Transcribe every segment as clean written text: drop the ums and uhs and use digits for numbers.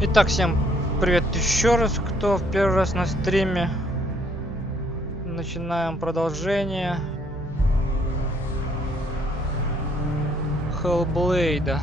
Итак, всем привет еще раз, кто в первый раз на стриме. Начинаем продолжение HellBlade.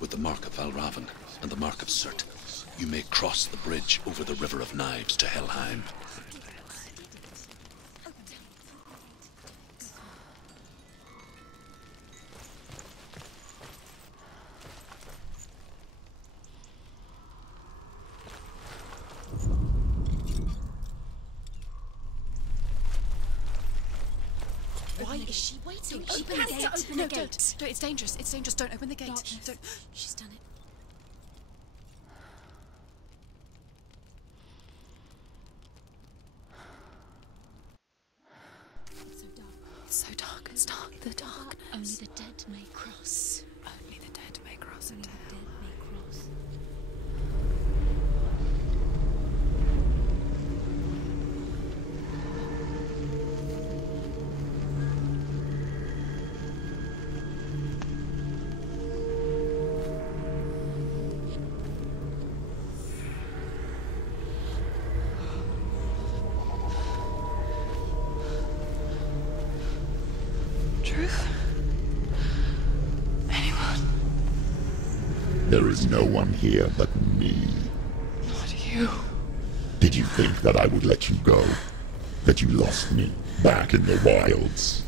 With the mark of Valravan and the mark of Surt, you may cross the bridge over the River of Knives to Helheim. Why is she waiting? Open the gate. Open the gate. No, it's dangerous. It's dangerous. Don't open the gate. Don't. She's done it. So dark. It's so dark. It's dark. The darkness. Only the dead may cross. Only the dead may cross into hell. There is no one here but me. Not you. Did you think that I would let you go? That you lost me back in the wilds?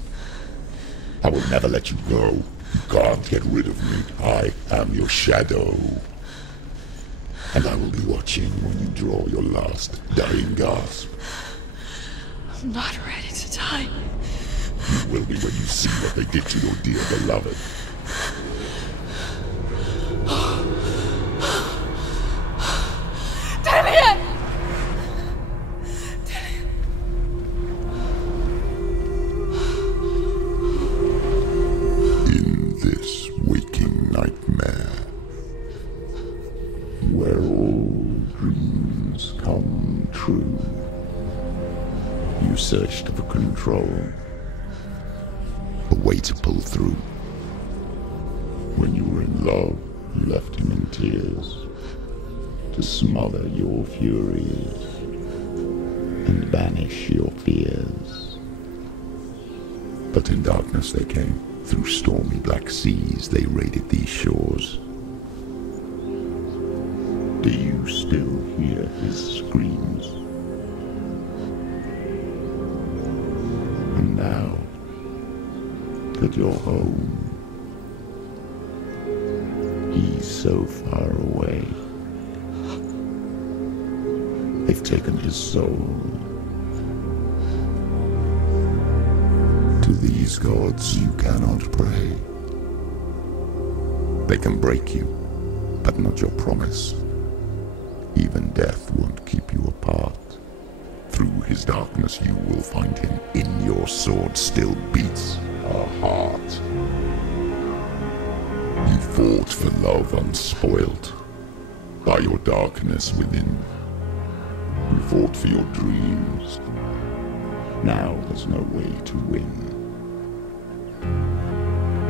I will never let you go. You can't get rid of me. I am your shadow. And I will be watching when you draw your last dying gasp. I'm not ready to die. You will be when you see what they did to your dear beloved. In this waking nightmare, where all dreams come true, you searched for control, a way to pull through. When you were in love, you left him in tears, to smother your furies and banish your fears. But in darkness they came, through stormy black seas they raided these shores. Do you still hear his screams? And now that you're home, he's so far away. They've taken his soul. To these gods you cannot pray. They can break you, but not your promise. Even death won't keep you apart. Through his darkness you will find him. In your sword still beats a heart. You fought for love unspoilt by your darkness within. You fought for your dreams. Now there's no way to win.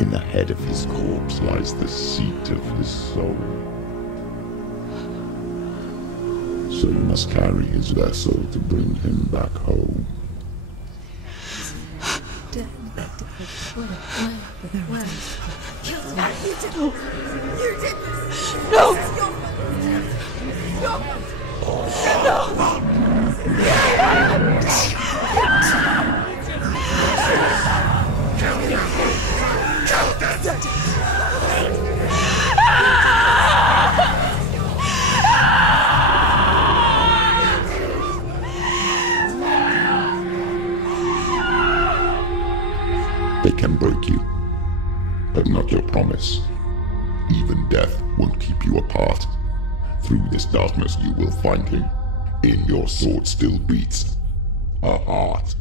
In the head of his corpse lies the seat of his soul. So you must carry his vessel to bring him back home. You did this! No! can break you, but not your promise. Even death won't keep you apart. Through this darkness you will find him. In your sword still beats a heart.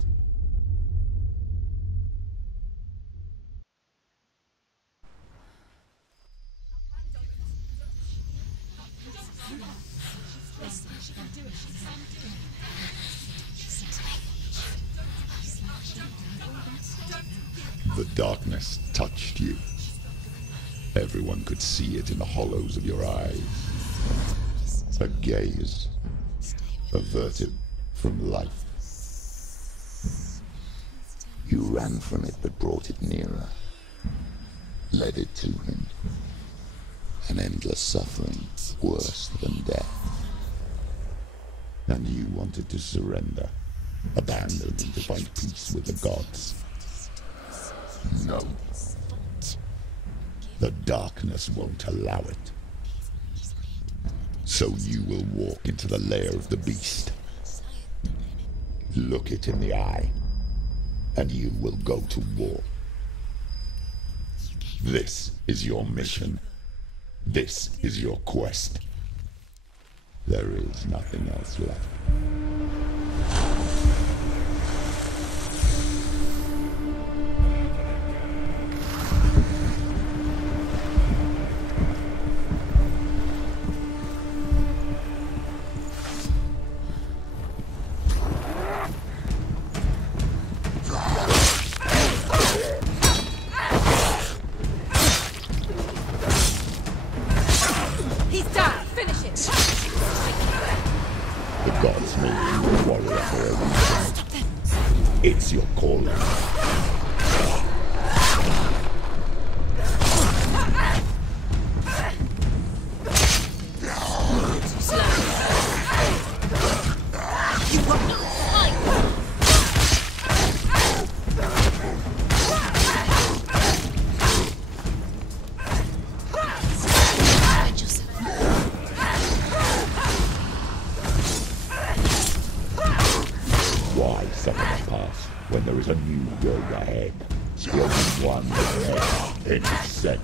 The darkness touched you. Everyone could see it in the hollows of your eyes. A gaze averted from life. You ran from it but brought it nearer. Led it to him. An endless suffering worse than death. And you wanted to surrender. Abandon and to find peace with the gods. No. The darkness won't allow it. So you will walk into the lair of the beast. Look it in the eye, and you will go to war. This is your mission. This is your quest. There is nothing else left. It's your calling. When there is a new road ahead, the only one that makes any sense.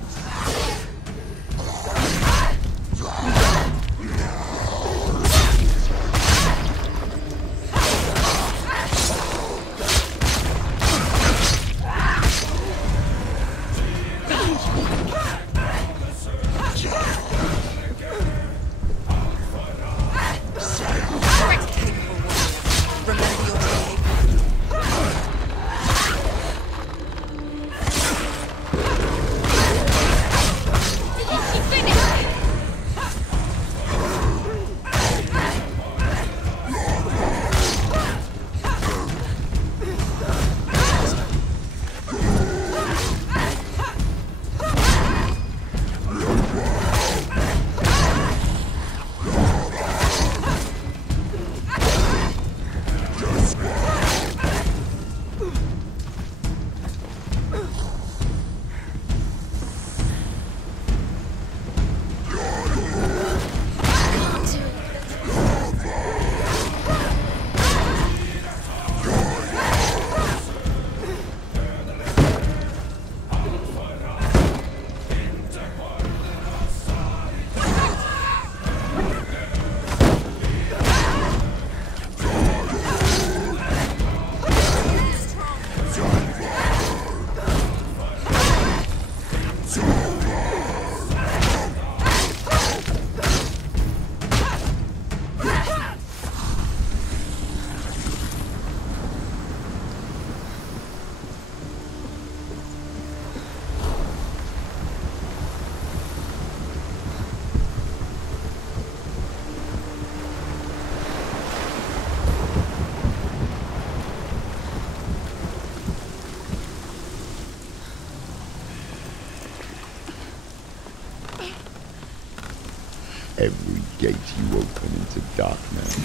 Every gate you open into darkness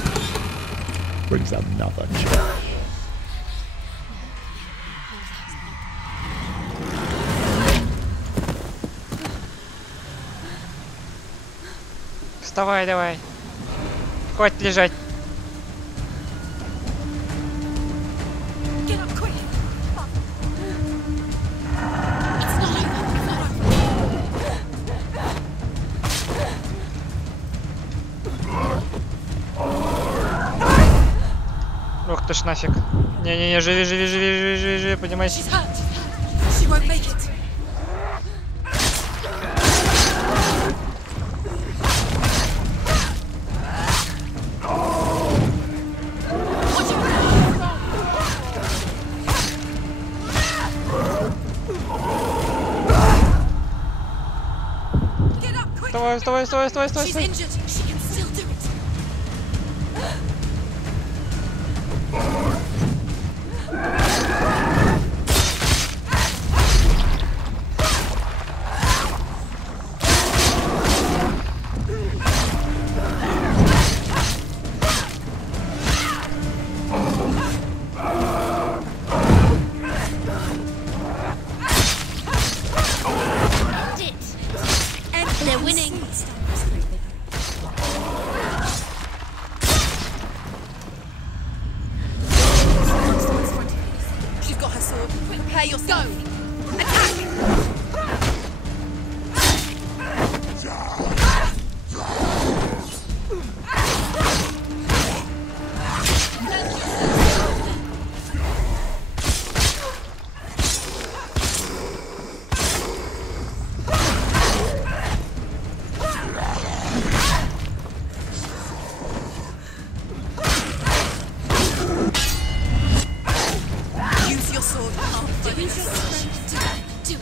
brings another challenge. Вставай, давай. Хватит лежать. Ах ты ж нафиг. Не-не-не, живи, живи, живи, живи, живи, живи, поднимайся. She's hurt. She won't make it. Вставай, вставай, вставай, вставай, вставай. She's injured. She can still do it. They're winning. She's got her sword. Prepare yourself. Attack! Use your sword. Use your strength. Do it.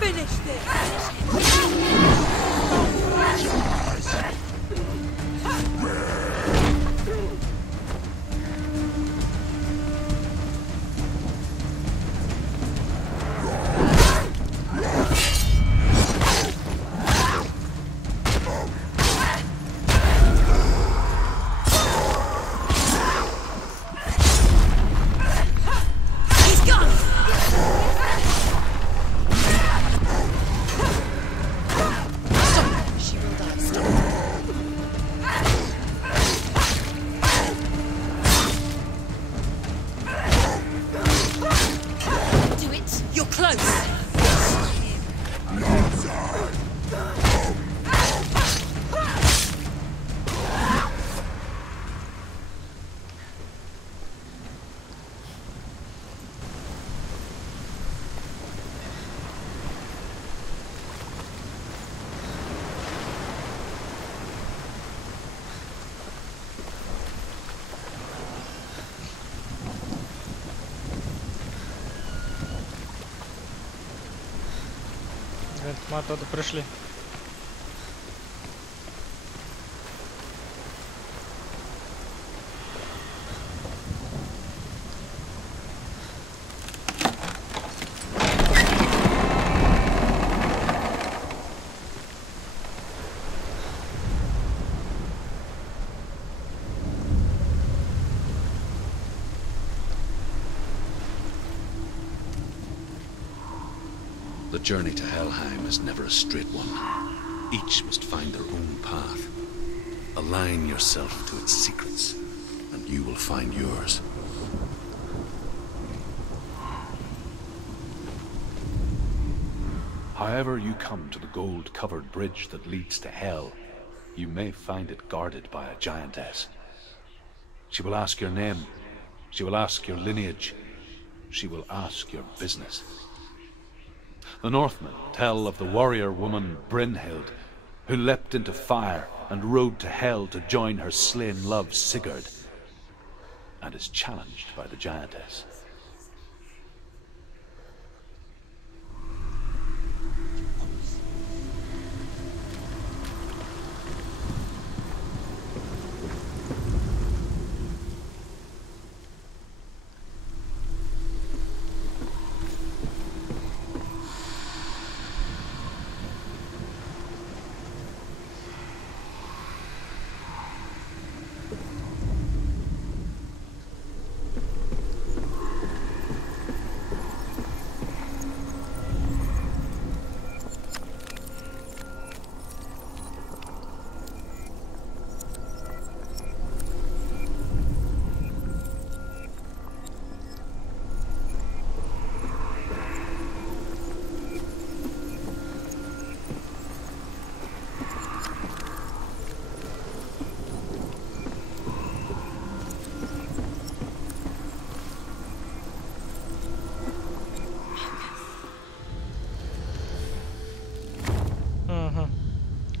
Finish this. He's gone. Stop. She will die. Stop. Do it. You're close. Мы оттуда пришли. The journey to Helheim is never a straight one. Each must find their own path. Align yourself to its secrets, and you will find yours. However you come to the gold-covered bridge that leads to Hell, you may find it guarded by a giantess. She will ask your name. She will ask your lineage. She will ask your business. The Northmen tell of the warrior woman Brynhild, who leapt into fire and rode to Hell to join her slain love Sigurd, and is challenged by the giantess.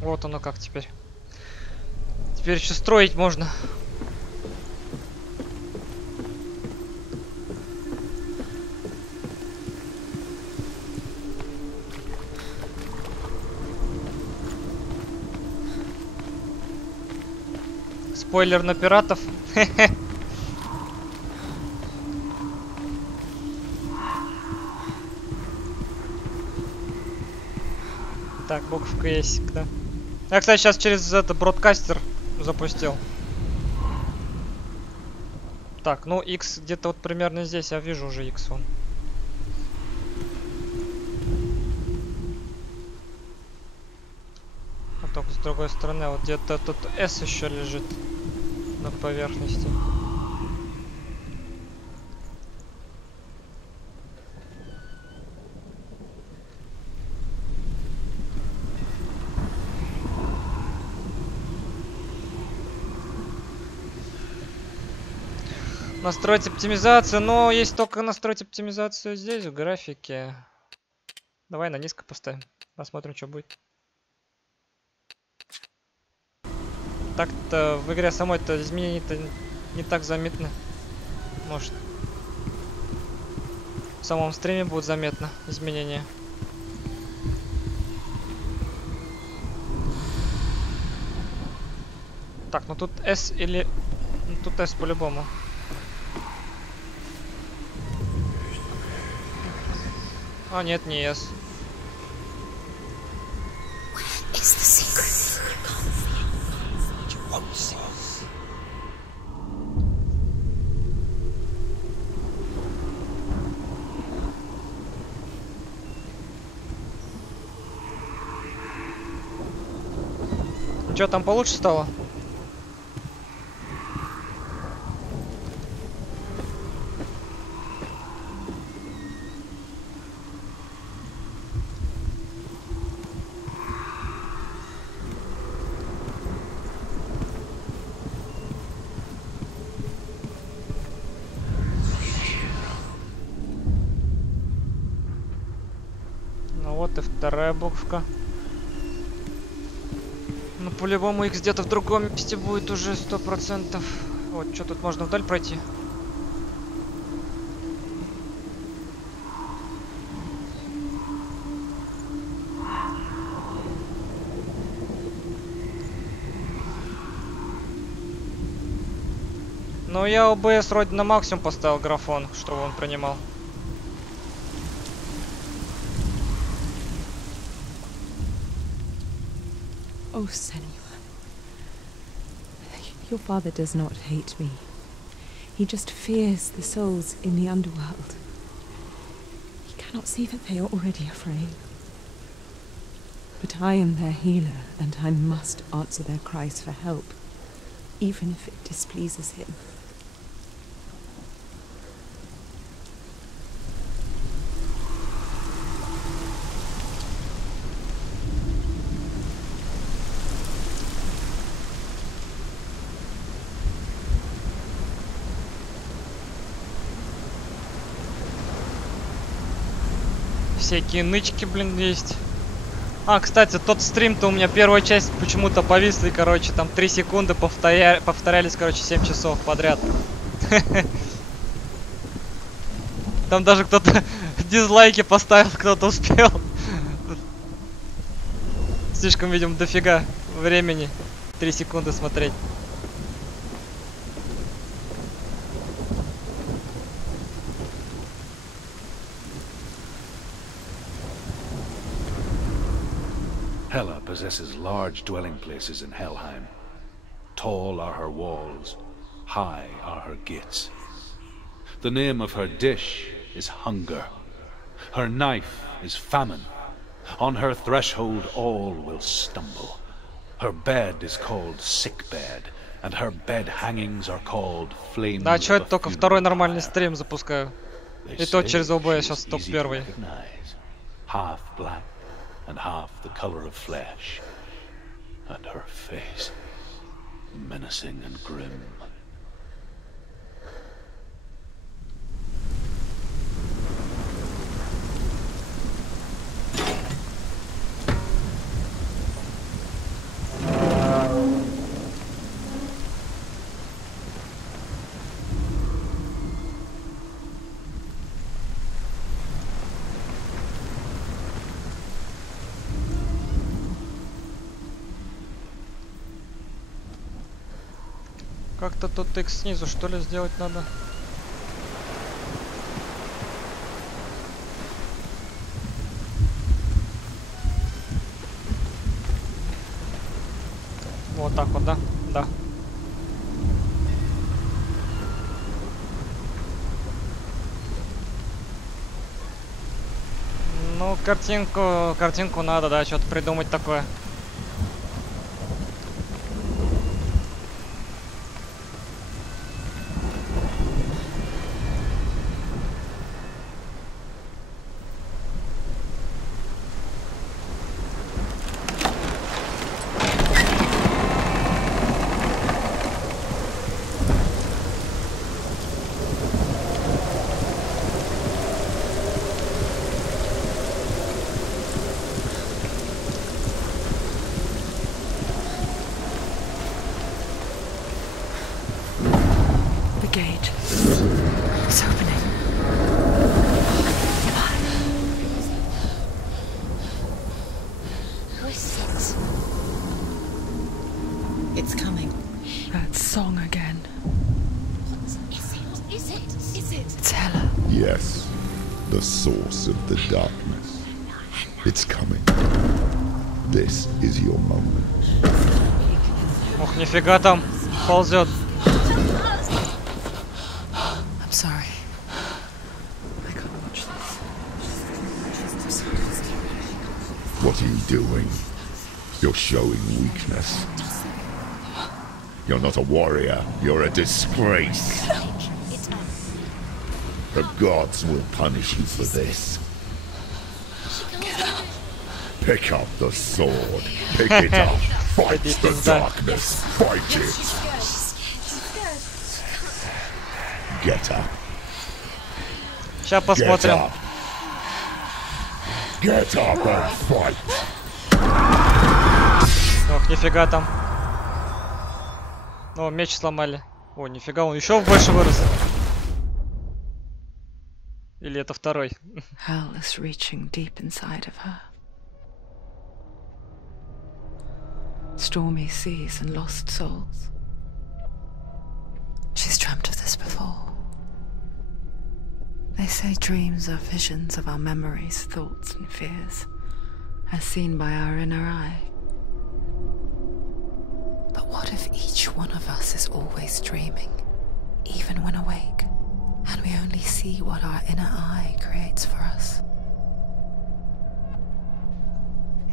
Вот оно как теперь. Теперь еще строить можно. Спойлер на пиратов. Так, буковка есть, да. Я, кстати, сейчас через это бродкастер запустил. Так, ну X где-то вот примерно здесь. Я вижу уже X вон. А только с другой стороны, вот где-то тут S еще лежит на поверхности. Настроить оптимизацию, но есть только настроить оптимизацию здесь, в графике. Давай на низко поставим. Посмотрим, что будет. Так-то в игре самой-то изменения-то не так заметны. Может, в самом стриме будет заметно изменения. Так, ну тут S или... Ну, тут S по-любому. А, нет, не S. Чё, там получше стало? Ну вот и вторая буковка. Ну, по-любому X где-то в другом месте будет уже 100%. Вот, что тут можно вдаль пройти? Ну, я OBS вроде на максимум поставил графон, чтобы он принимал. Oh, Senua. Your father does not hate me. He just fears the souls in the underworld. He cannot see that they are already afraid. But I am their healer, and I must answer their cries for help, even if it displeases him. Всякие нычки, блин, есть. А, кстати, тот стрим-то у меня первая часть почему-то повисла, и, короче, там 3 секунды повторялись, короче, 7 часов подряд. Там даже кто-то дизлайки поставил, кто-то успел. Слишком, видимо, дофига времени 3 секунды смотреть. Hela possesses large dwelling places in Helheim. Tall are her walls, high are her gates. The name of her dish is hunger. Her knife is famine. On her threshold all will stumble. Her bed is called sick bed, and her bed hangings are called flames. Да, чё это только второй нормальный стрим запускаю. И то через OBS сейчас только первый. Half black and half the color of flesh, and her face menacing and grim. Как-то тут X снизу, что ли, сделать надо? Вот так вот, да? Да. Ну, картинку надо, да, что-то придумать такое. Gate. It's opening. Who is it? It's coming. That song again. What is it? Is it? Is it? It's Hella. Yes, the source of the darkness. It's coming. This is your moment. Ох, нифига там ползет. I'm sorry. I can't watch this. What are you doing? You're showing weakness. You're not a warrior. You're a disgrace. The gods will punish you for this. Pick up the sword. Pick it up. Fight the darkness. Fight it. Get up. Сейчас Get посмотрим. up. Get up and fight. Ох, нифига там. О, меч сломали. О, нифига, он еще больше вырос. Или это второй? Hell is reaching deep inside of her. Stormy seas and lost souls. She's dreamt of this before. They say dreams are visions of our memories, thoughts and fears, as seen by our inner eye. But what if each one of us is always dreaming, even when awake, and we only see what our inner eye creates for us?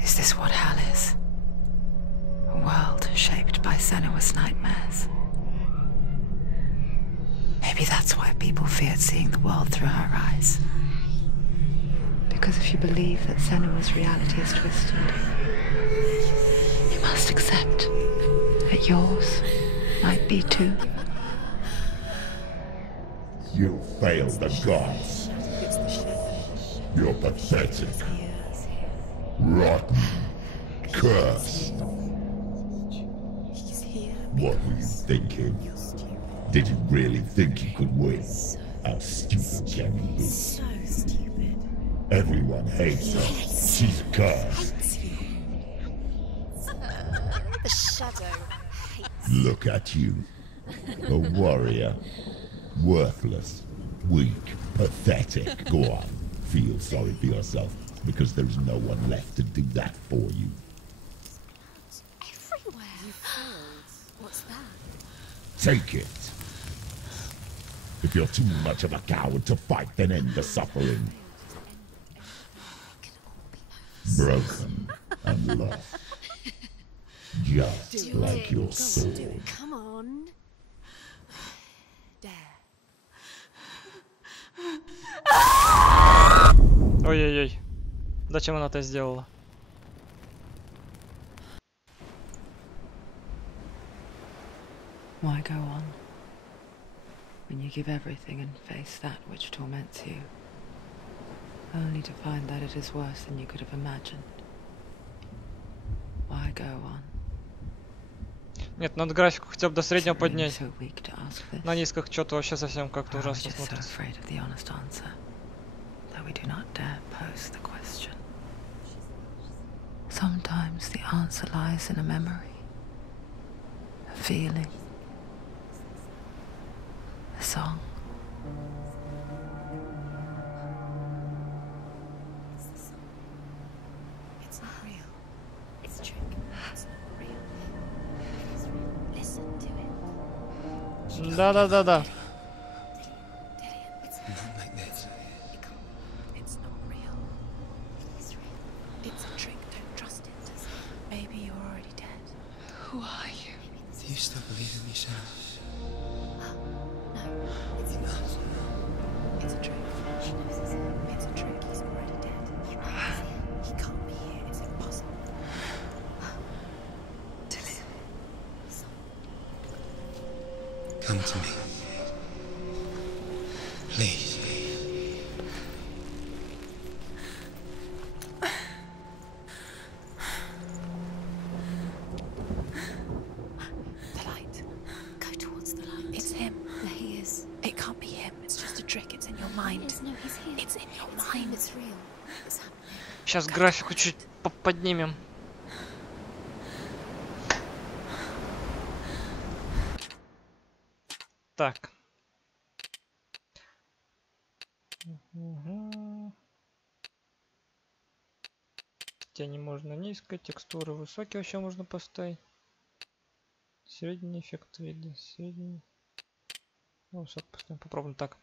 Is this what hell is? A world shaped by Senua's nightmares. Maybe that's why people feared seeing the world through her eyes. Because if you believe that Senua's reality is twisted, you must accept that yours might be too. You failed the gods. You're pathetic. Rotten. Cursed. What were you thinking? Did you really think you could win? How stupid can you be? So stupid. Everyone hates her. She's cursed. The shadow hates. Look at you. A warrior. Worthless. Weak. Pathetic. Go on. Feel sorry for yourself, because there's no one left to do that for you. Everywhere. You failed. What's that? Take it. If you're too much of a coward to fight, then end the suffering. Broken and lost. Just like your sword. Come on. Dare. Ой-ой-ой. Зачем она это сделала? Why go on? When you give everything and face that which torments you, only to find that it is worse than you could have imagined. Why go on? Нет, надо графику хотя бы до среднего Is it really поднять. so weak to ask this? На низких что-то вообще совсем как-то Or are we ужасно just so смотрится. afraid of the honest answer that we do not dare pose the question? Sometimes the answer lies in a memory, a feeling, song. It's not real. It's a trick. It's not real. It is real. Listen to it. Да-да-да-да. It's Not like this. It's not real. It is real. It's a trick. Don't trust it. Maybe you're already dead. Who are you? Do you still believe in me, Shadow? No. It's a trick. It's a trick. She knows it's him. It's a trick. He's already dead. He can't be here. It's impossible. Come to me. Please. The light. Go towards the light. It's him. There he is. It can't be him. It's just a trick. It's in your mind. No, he's here. It's in your mind. It's real. It's happening. Сейчас графику чуть поднимем. Так. Тени можно низко, текстуры высокие вообще можно поставить. Средний эффект вида, средний. Ну, высок поставим, попробуем так.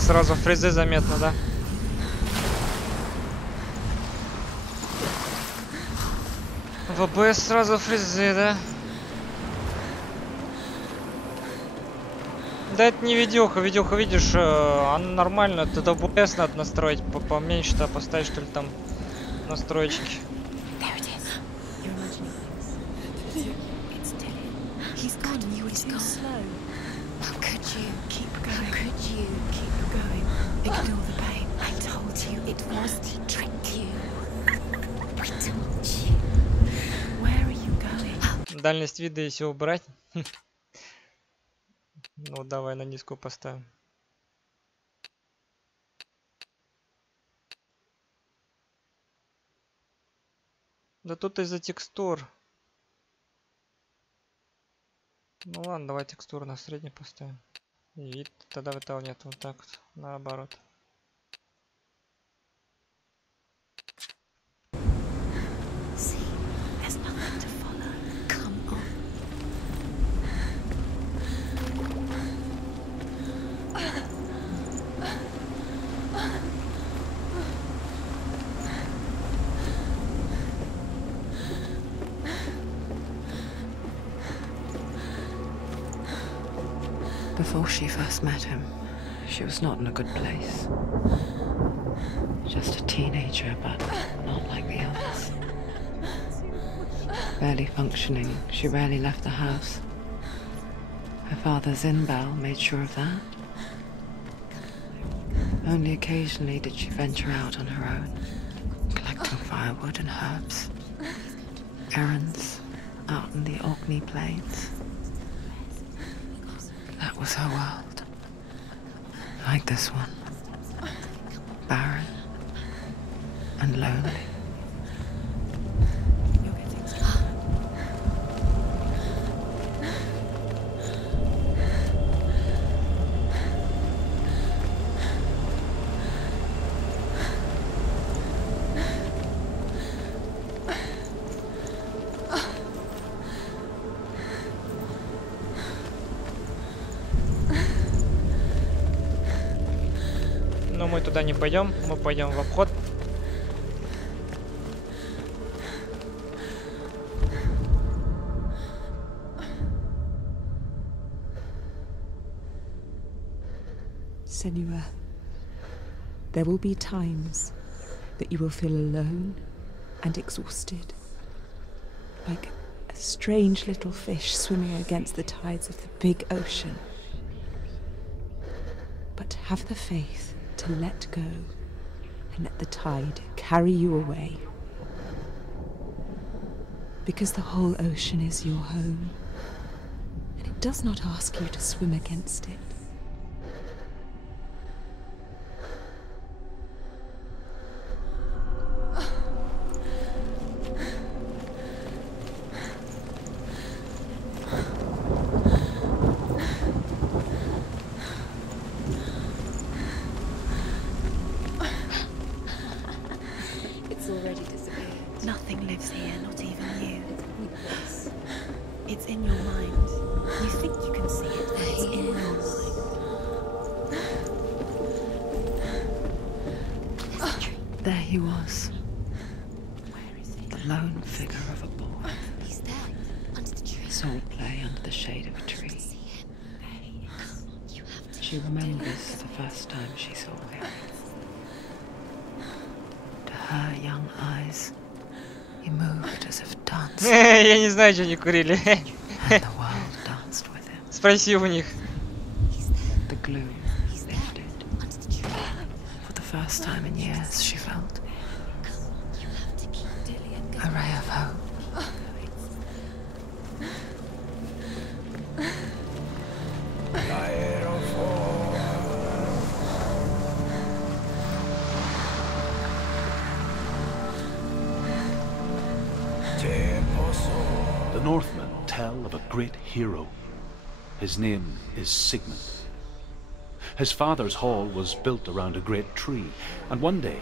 Сразу фрезы заметно, да? ВБС сразу фрезы, да? Да это не видюха, видюха, видишь, она нормально, это ВБС надо настроить, поменьше-то поставить, что ли, там настроечки. Ignore the pain. I told you it was to trick you. I told you. Where are you going? Дальность вида, если убрать. Ну, давай на низкую поставим. Да тут из-за текстур. Ну ладно, давай текстуру на средний поставим. И вид тогда этого нет, вот так вот, наоборот. Before she first met him, she was not in a good place. Just a teenager, but not like the others. Barely functioning, she rarely left the house. Her father, Zinbal, made sure of that. Only occasionally did she venture out on her own, collecting firewood and herbs. Errands out in the Orkney Plains. That was her world. Like this one. Barren and lonely. Но мы туда не пойдем, мы пойдем в обход. Senua, there will be times that you will feel alone and exhausted, like a strange little fish swimming against the tides of the big ocean. But have the faith to let go and let the tide carry you away. Because the whole ocean is your home, and it does not ask you to swim against it. Nothing lives here, not even you. It's in your mind. You think you can see it, but it's in your mind. There he was. The lone figure of a boy. He's there, under the tree. Saw play under the shade of a tree. She remembers the first time she saw him. To her young eyes, he moved as if dancing. Я не знаю, что они курили. And the world danced with him. Спроси у них. The gloom lifted. For the first time in years, she felt a ray of hope. The Northmen tell of a great hero. His name is Sigmund. His father's hall was built around a great tree, and one day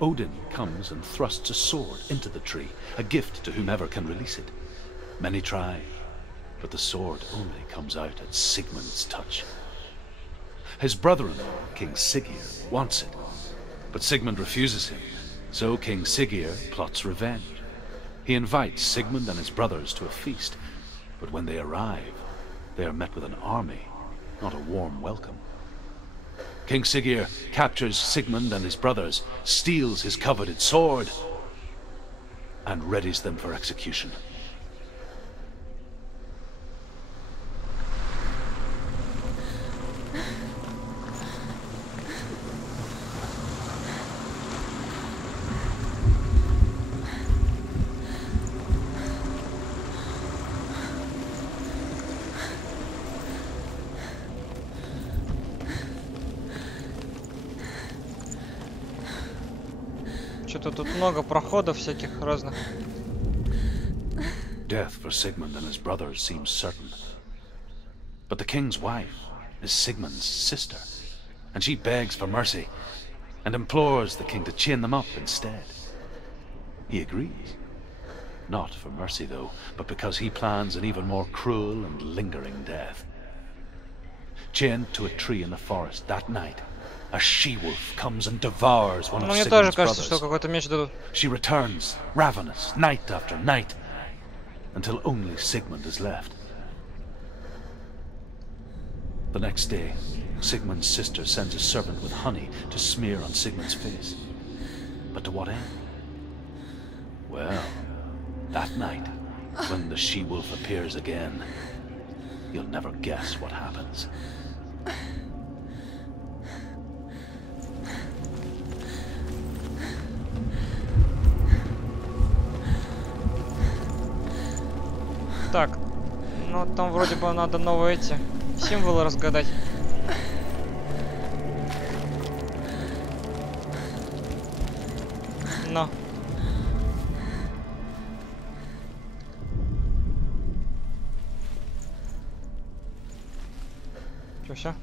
Odin comes and thrusts a sword into the tree, a gift to whomever can release it. Many try, but the sword only comes out at Sigmund's touch. His brother-in-law, King Siggeir, wants it, but Sigmund refuses him, so King Siggeir plots revenge. He invites Sigmund and his brothers to a feast, but when they arrive, they are met with an army, not a warm welcome. King Siggeir captures Sigmund and his brothers, steals his coveted sword, and readies them for execution. Что-то тут много проходов всяких разных. Death for Sigmund and his brothers seems certain. But the king's wife is Sigmund's sister, and she begs for mercy and implores the king to chain them up instead. He agrees. Not for mercy, though, but because he plans an even more cruel and lingering death. Chained to a tree in the forest that night, a she-wolf comes and devours one of Мне тоже Sigmund's кажется, что brothers. какой-то меч дадут. She returns, ravenous, night after night, until only Sigmund is left. The next day, Sigmund's sister sends a servant with honey to smear on Sigmund's face. But to what end? Well, that night, when the she-wolf appears again, you'll never guess what happens. Так, ну там вроде бы надо новые эти символы разгадать. Но. Чё, всё?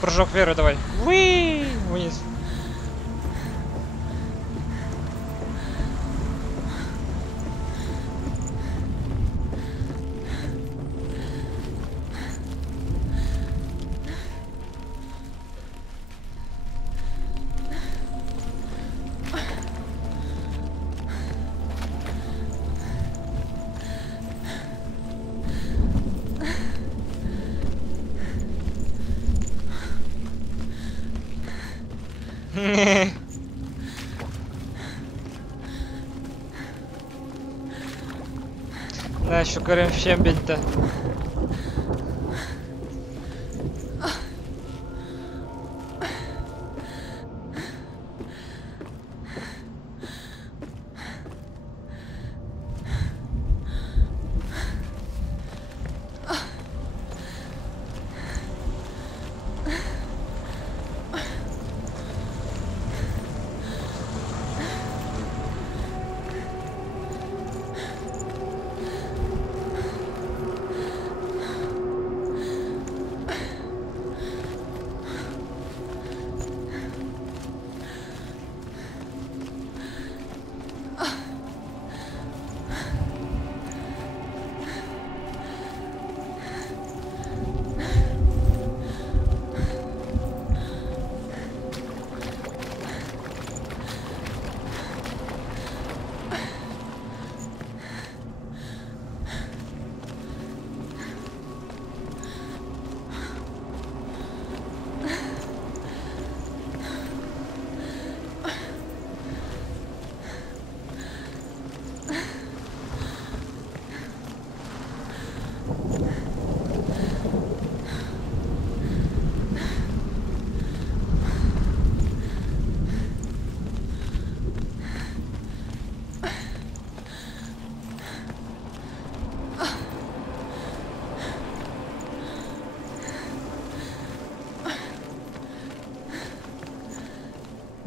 Прыжок веры давай. Уи! Вниз. Да, şu görüşüm bitti.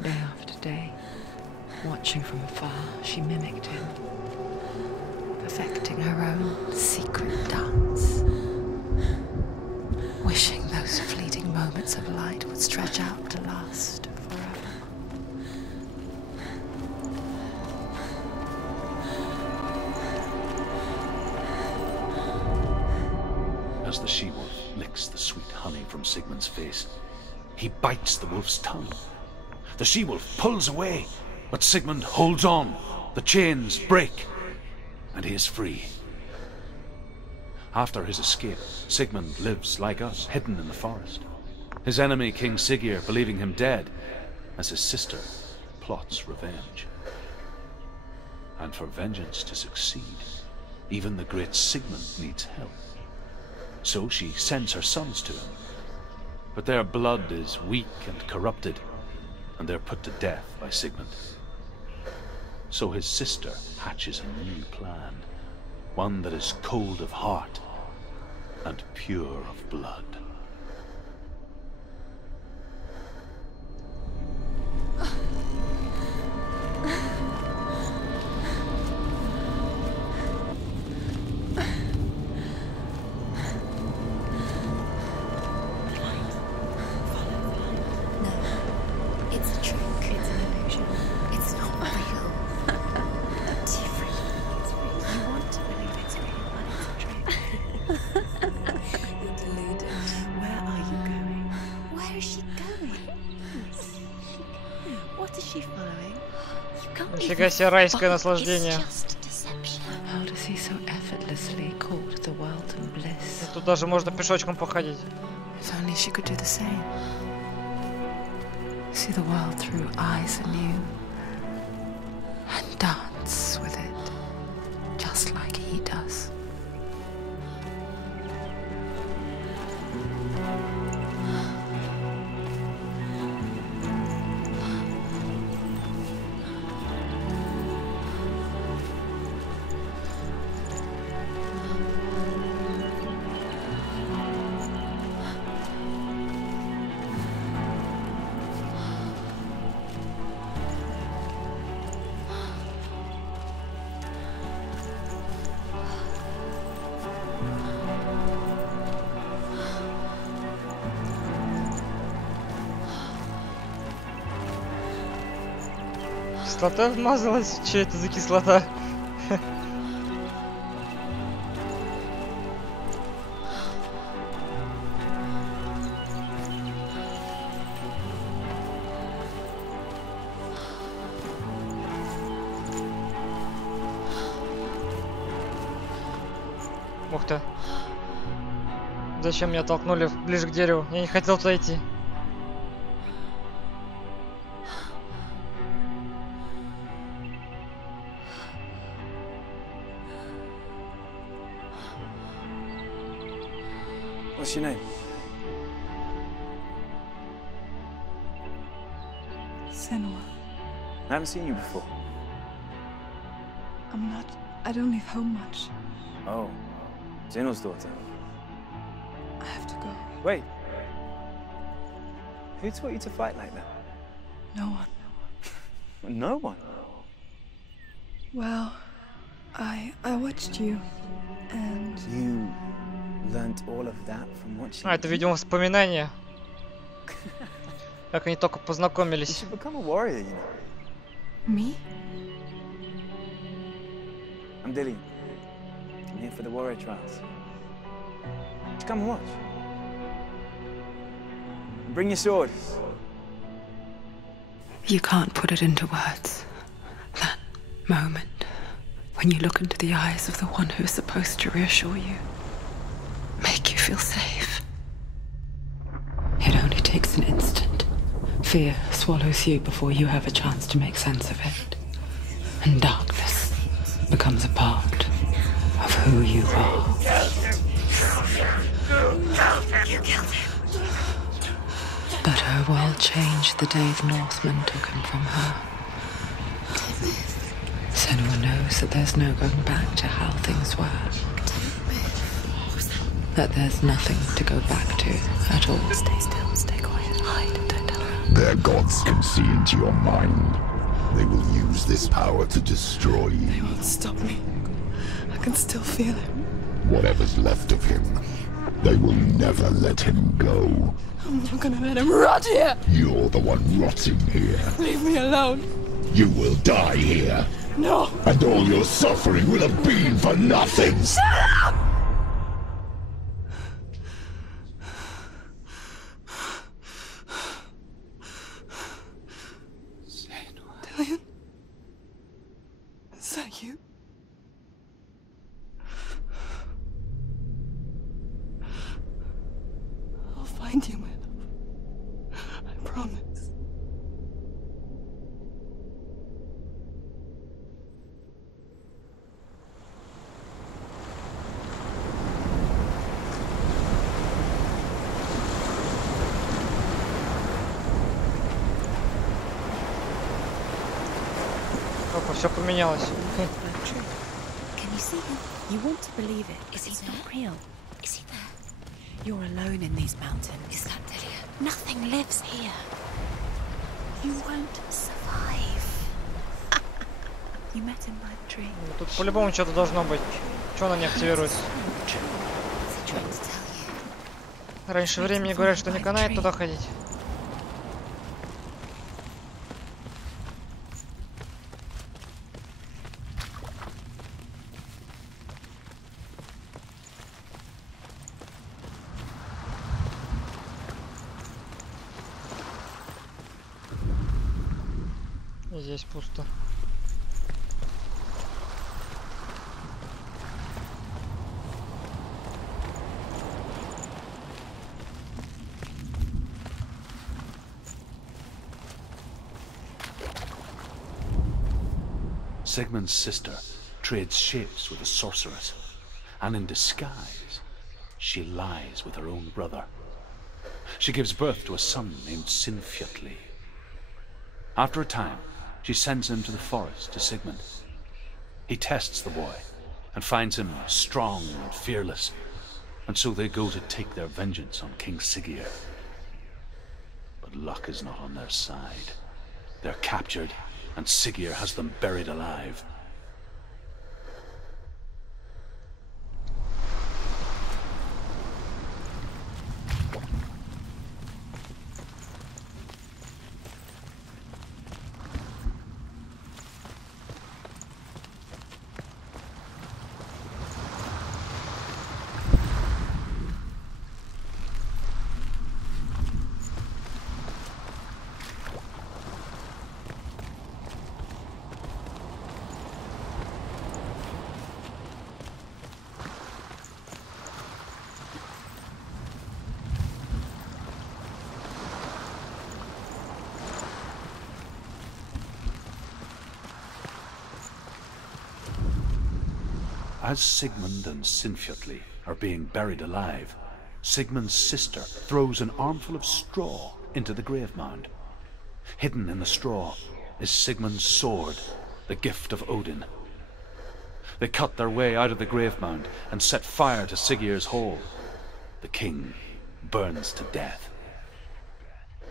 Day after day, watching from afar, she mimicked him, perfecting her own secret dance, wishing those fleeting moments of light would stretch out to last forever. As the she-wolf licks the sweet honey from Sigmund's face, he bites the wolf's tongue. The she-wolf pulls away, but Sigmund holds on. The chains break, and he is free. After his escape, Sigmund lives like us, hidden in the forest. His enemy, King Siggeir, believing him dead, as his sister plots revenge. And for vengeance to succeed, even the great Sigmund needs help. So she sends her sons to him. But their blood is weak and corrupted, and they're put to death by Sigmund. So his sister hatches a new plan, one that is cold of heart and pure of blood. Нифига себе райское наслаждение. How does he so effortlessly court the world and bliss? Тут даже можно пешочком походить. If only she could do the same. See the world through eyes anew and dance with it, just like he does. Кислота вмазалась? Че это за кислота? Ух ты. Зачем меня толкнули ближе к дереву? Я не хотел туда идти. What's your name? Senua. I haven't seen you before. I don't leave home much. Oh, Zeno's daughter. I have to go. Wait. Who taught you to fight like that? No one. No one? Well, I watched you, and... You learned all of that from watching А, это, видимо, воспоминания. Как они только You познакомились. should become a warrior, you know. Me? I'm Dillian. I'm here for the warrior trials. Just come and watch. And bring your sword. You can't put it into words. That moment when you look into the eyes of the one who's supposed to reassure you, make you feel safe. It only takes an instant. Fear swallows you before you have a chance to make sense of it. And darkness becomes a part of who you are. You killed him. But her world changed the day the Northmen took him from her. Senua knows that there's no going back to how things were. That there's nothing to go back to at all. Stay still, stay quiet, hide, don't tell her. Their gods can see into your mind. They will use this power to destroy you. They won't stop me. I can still feel him. Whatever's left of him, they will never let him go. I'm not gonna let him rot here! You're the one rotting here. Leave me alone! You will die here. No! And all your suffering will have been for nothing. Shut up! Dillian? Is that you? I'll find you, my love. I promise. Опа, все поменялось. Can you see him? You want to believe it. Is he not real? Is he there? You're alone in these mountains. Is that Dillian? Nothing lives here. You won't survive. You met him by the tree. Тут по-любому что-то должно быть. Что она не активируется? Раньше времени говорят, что не канает туда ходить. И здесь пусто. Sigmund's sister trades shapes with a sorceress, and in disguise, she lies with her own brother. She gives birth to a son named Sinfjotli. After a time, she sends him to the forest to Sigmund. He tests the boy and finds him strong and fearless, and so they go to take their vengeance on King Siggeir. But luck is not on their side. They're captured, and Siggeir has them buried alive. As Sigmund and Sinfjotli are being buried alive, Sigmund's sister throws an armful of straw into the grave mound. Hidden in the straw is Sigmund's sword, the gift of Odin. They cut their way out of the grave mound and set fire to Siggeir's hall. The king burns to death.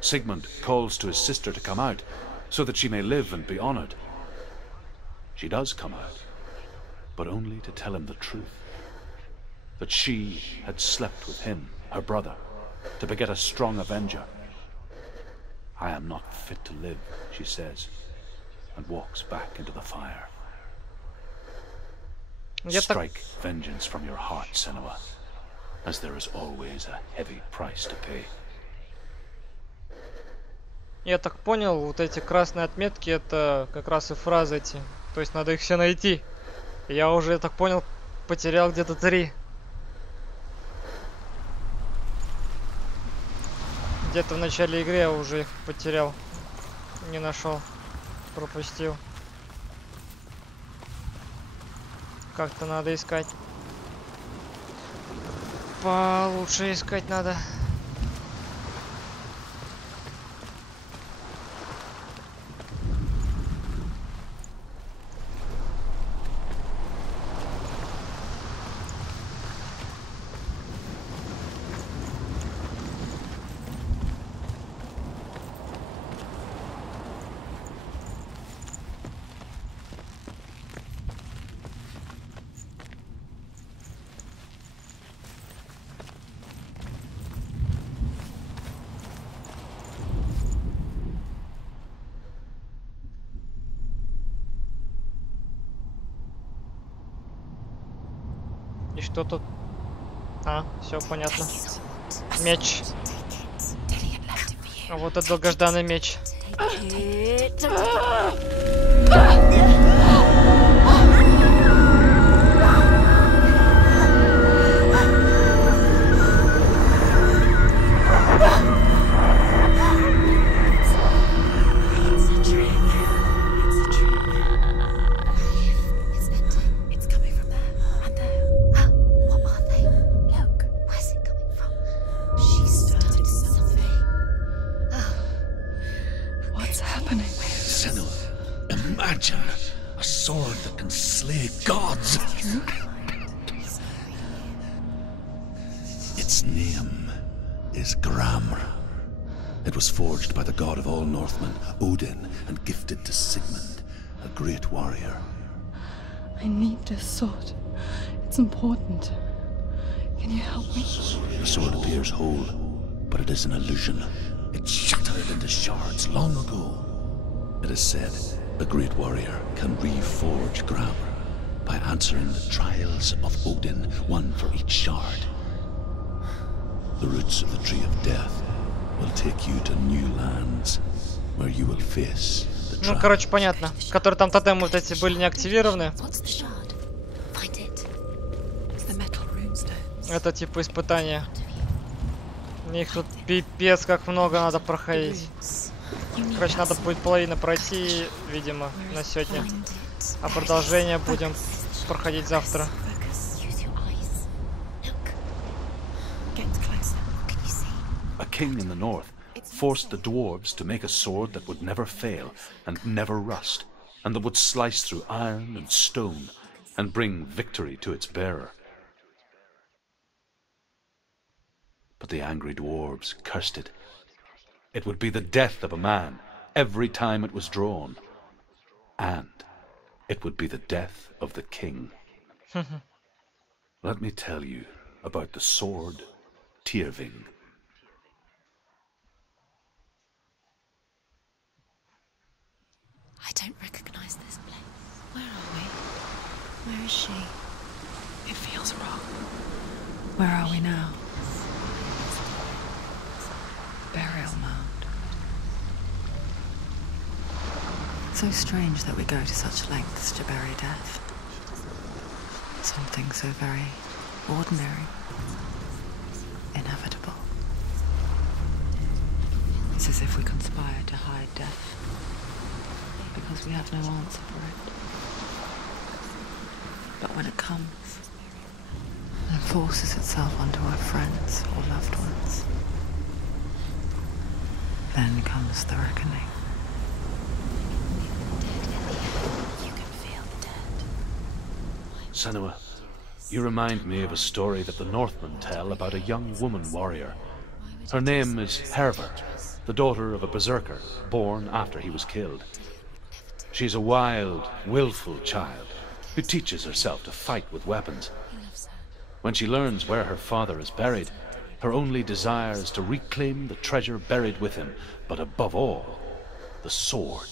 Sigmund calls to his sister to come out, so that she may live and be honored. She does come out, but only to tell him the truth. That she had slept with him, her brother, to beget a strong avenger. I am not fit to live, she says, and walks back into the fire. Strike vengeance from your heart, Senua, as there is always a heavy price to pay. Я так понял, вот эти красные отметки это как раз и фразы эти. То есть надо их все найти. Я уже, я так понял, потерял где-то 3. Где-то в начале игры я уже их потерял. Не нашел. Пропустил. Как-то надо искать. Получше искать надо. И что тут? А, все понятно. Меч. А вот это долгожданный меч. Its name is Gramr. It was forged by the god of all Northmen, Odin, and gifted to Sigmund, a great warrior. I need this sword. It's important. Can you help me? The sword appears whole, but it is an illusion. It shattered into shards long ago. It is said a great warrior can reforge Gramr by answering the trials of Odin, one for each shard. The roots of the tree of death will take you to new lands, where you will face the trials. Ну, короче, понятно. Которые там тотемы вот эти были не активированы. Это типа испытания. Их тут пипец как много надо проходить. Короче, надо будет половину пройти, видимо, на сегодня. А продолжение будем проходить завтра. A king in the north forced the dwarves to make a sword that would never fail and never rust, and that would slice through iron and stone and bring victory to its bearer. But the angry dwarves cursed it. It would be the death of a man every time it was drawn. And it would be the death of the king. Let me tell you about the sword Tyrving. I don't recognize this place. Where are we? Where is she? It feels wrong. Where are we now? Burial mound. So strange that we go to such lengths to bury death. Something so very ordinary, inevitable. It's as if we conspire to hide death, because we have no answer for it. But when it comes, I'm forces itself onto our friends or loved ones. Then comes the reckoning. You can feel the dead. Senua, you remind me of a story that the Northmen tell about a young woman warrior. Her name is Herver, the daughter of a berserker born after he was killed. She's a wild, willful child who teaches herself to fight with weapons. When she learns where her father is buried, her only desire is to reclaim the treasure buried with him, but above all, the sword,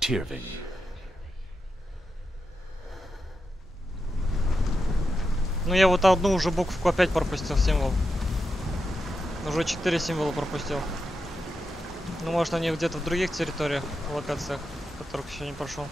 Tyrving. Ну я вот одну уже букву опять пропустил, символ. Уже 4 символа пропустил. Ну может они где-то в других территориях, локациях, которых еще не прошел.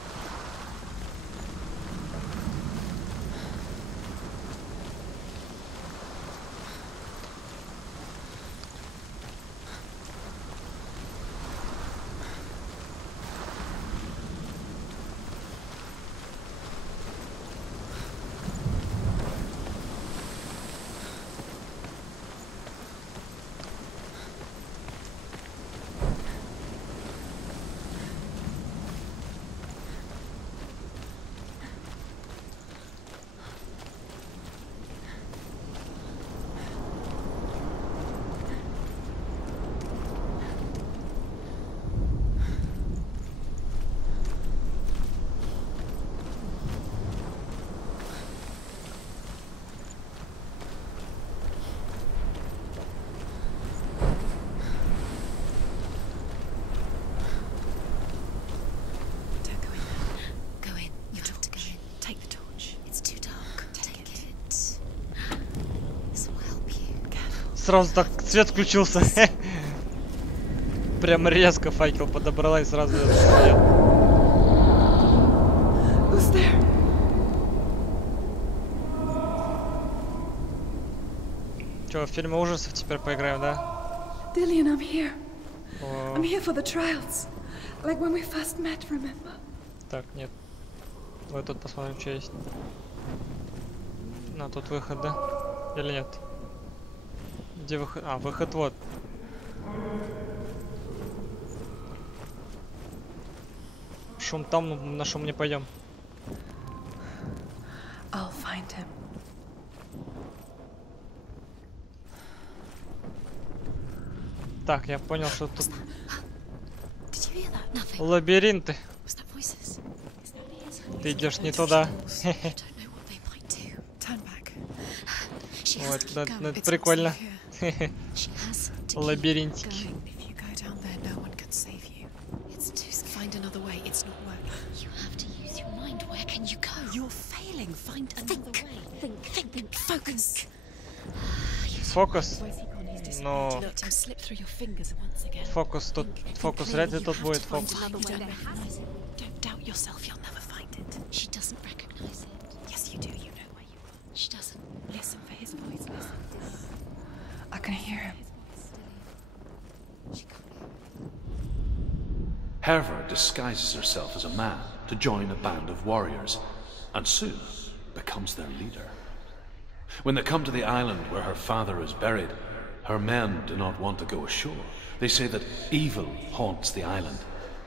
Сразу так свет включился. Прям резко факел подобрала и сразу свет. Чё, в фильмы ужасов теперь поиграем, да? Dillian, I'm here. I'm here for the trials. Like when we first met, remember? Так, нет. Давай тут посмотрим, что есть. На, тут выход, да? Или нет? Где выход? А, выход вот. Шум там, но на шум не пойдем. I'll find him. Так, я понял, что тут лабиринты. Ты идешь не туда. Вот, да, это прикольно. Лабиринтики. Фокус? Но... Фокус тут... Фокус вряд ли тут будет фокус. I can hear him. Herver disguises herself as a man to join a band of warriors, and soon becomes their leader. When they come to the island where her father is buried, her men do not want to go ashore. They say that evil haunts the island,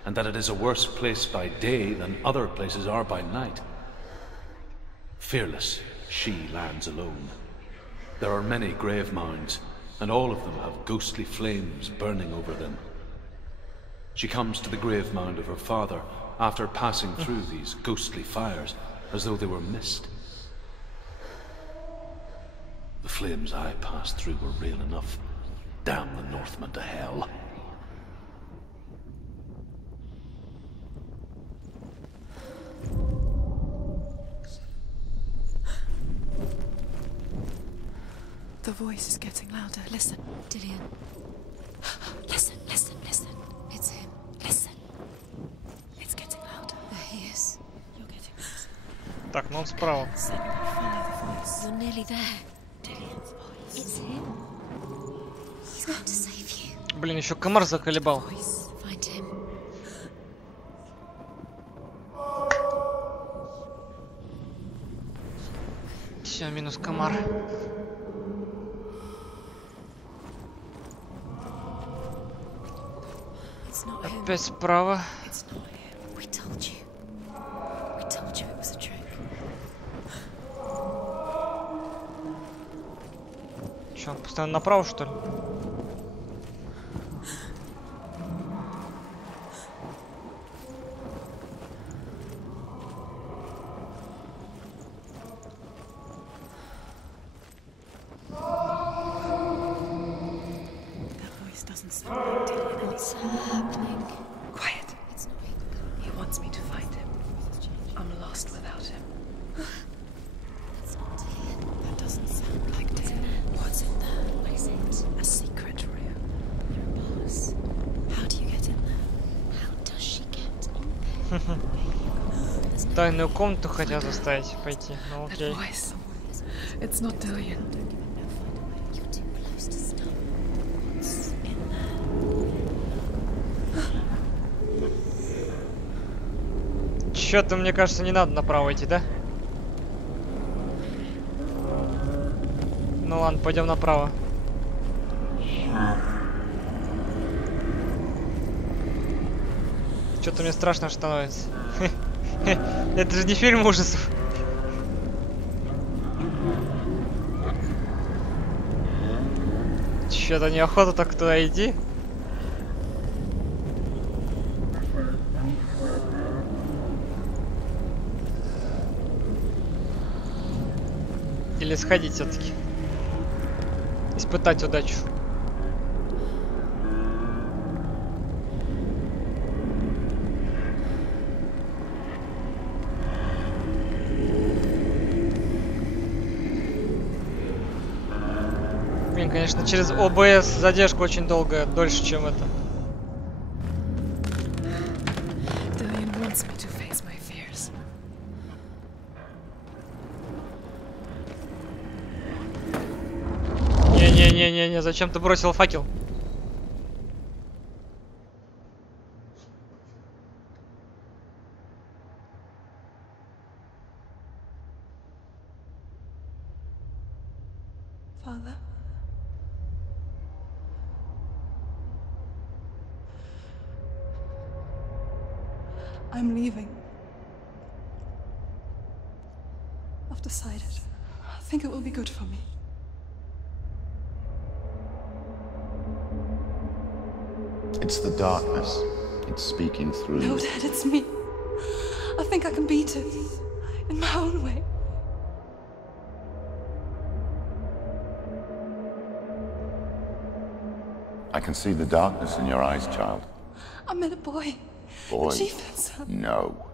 and that it is a worse place by day than other places are by night. Fearless, she lands alone. There are many grave mounds, and all of them have ghostly flames burning over them. She comes to the grave mound of her father after passing through these ghostly fires as though they were mist. The flames I passed through were real enough. Damn the Northmen to hell. The voice is getting louder. Listen, Dillian. Listen, listen, listen. It's him. Listen. It's getting louder. There he is. You're getting closer. Так, ну он справа. Follow the voice. You're nearly there. Dillian's voice. It's him. He's going to save you. Блин, еще комар заколебал. Find him. Все, минус комар. Опять справа. Че, он постоянно направо, что ли? Тайную комнату хотят заставить пойти. Ну окей. It's not Dillion. Чё-то, мне кажется, не надо направо идти, да? Ну ладно, пойдем направо. Что-то мне страшно становится. Это же не фильм ужасов. Что-то неохота так туда идти. Или сходить все-таки. Испытать удачу. Блин, конечно, через ОБС задержка очень долгая, дольше, чем это. Не-не-не-не, зачем ты бросил факел? Father? I'm leaving. I've decided. I think it will be good for me. It's the darkness. It's speaking through No, you. Dad, it's me. I think I can beat it. In my own way. I can see the darkness in your eyes, child. I met a boy. Boy. The chieftain's son. No.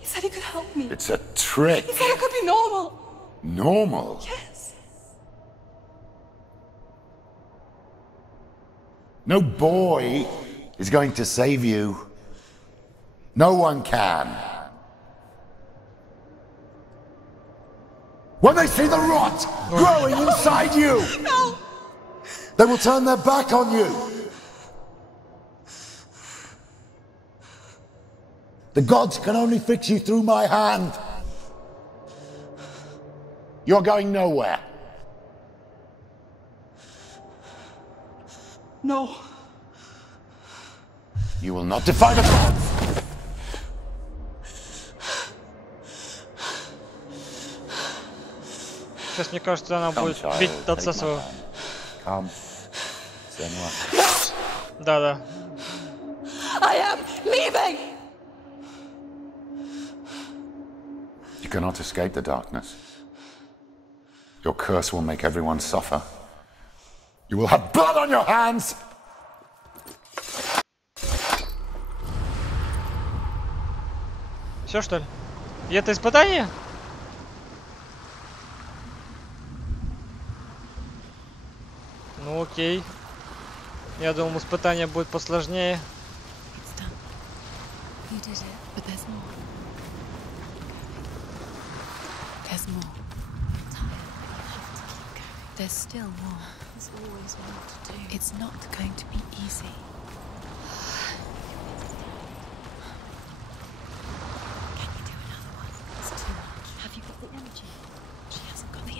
He said he could help me. It's a trick. He said I could be normal. Normal? Yes. No boy is going to save you. No one can. When they see the rot growing inside you, No! they will turn their back on you. The gods can only fix you through my hand. You're going nowhere. No. You will not defy the gods. Сейчас, мне кажется, она будет бить отца своего. Да-да. I am leaving! You cannot escape the darkness. Your curse will make everyone suffer. You will have blood on your hands! Все, что ли? И это испытание? Ну окей. Я думал, испытание будет посложнее. There's still more. There's always more to do. It's not going to be easy. Can you do another one? It's too much. Have you got the energy? She hasn't got the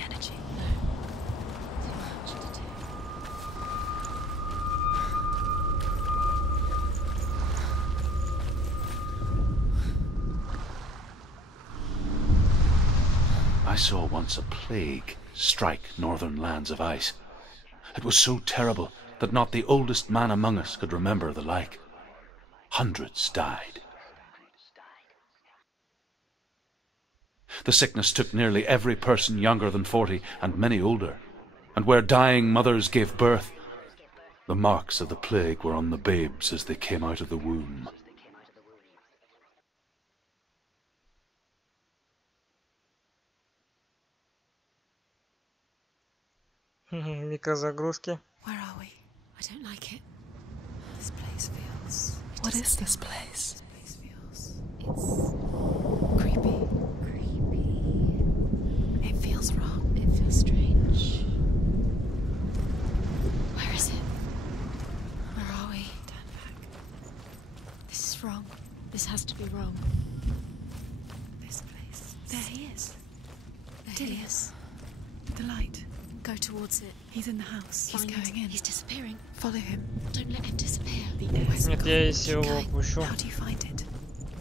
saw once a plague strike northern lands of ice. It was so terrible that not the oldest man among us could remember the like. Hundreds died. The sickness took nearly every person younger than 40 and many older, and where dying mothers gave birth, the marks of the plague were on the babes as they came out of the womb. Микрозагрузки. Where are we? I don't like it. This place feels... What is this place? This place feels... It's... creepy. It feels wrong. It feels strange. Where is it? Where are we? Turn back. This is wrong. This has to be wrong. This place. There he is. There he is. The light. Go towards it. He's in the house. He's going in. He's disappearing. Follow him. Don't let him disappear. Нет, я если его пущу. How do you find it?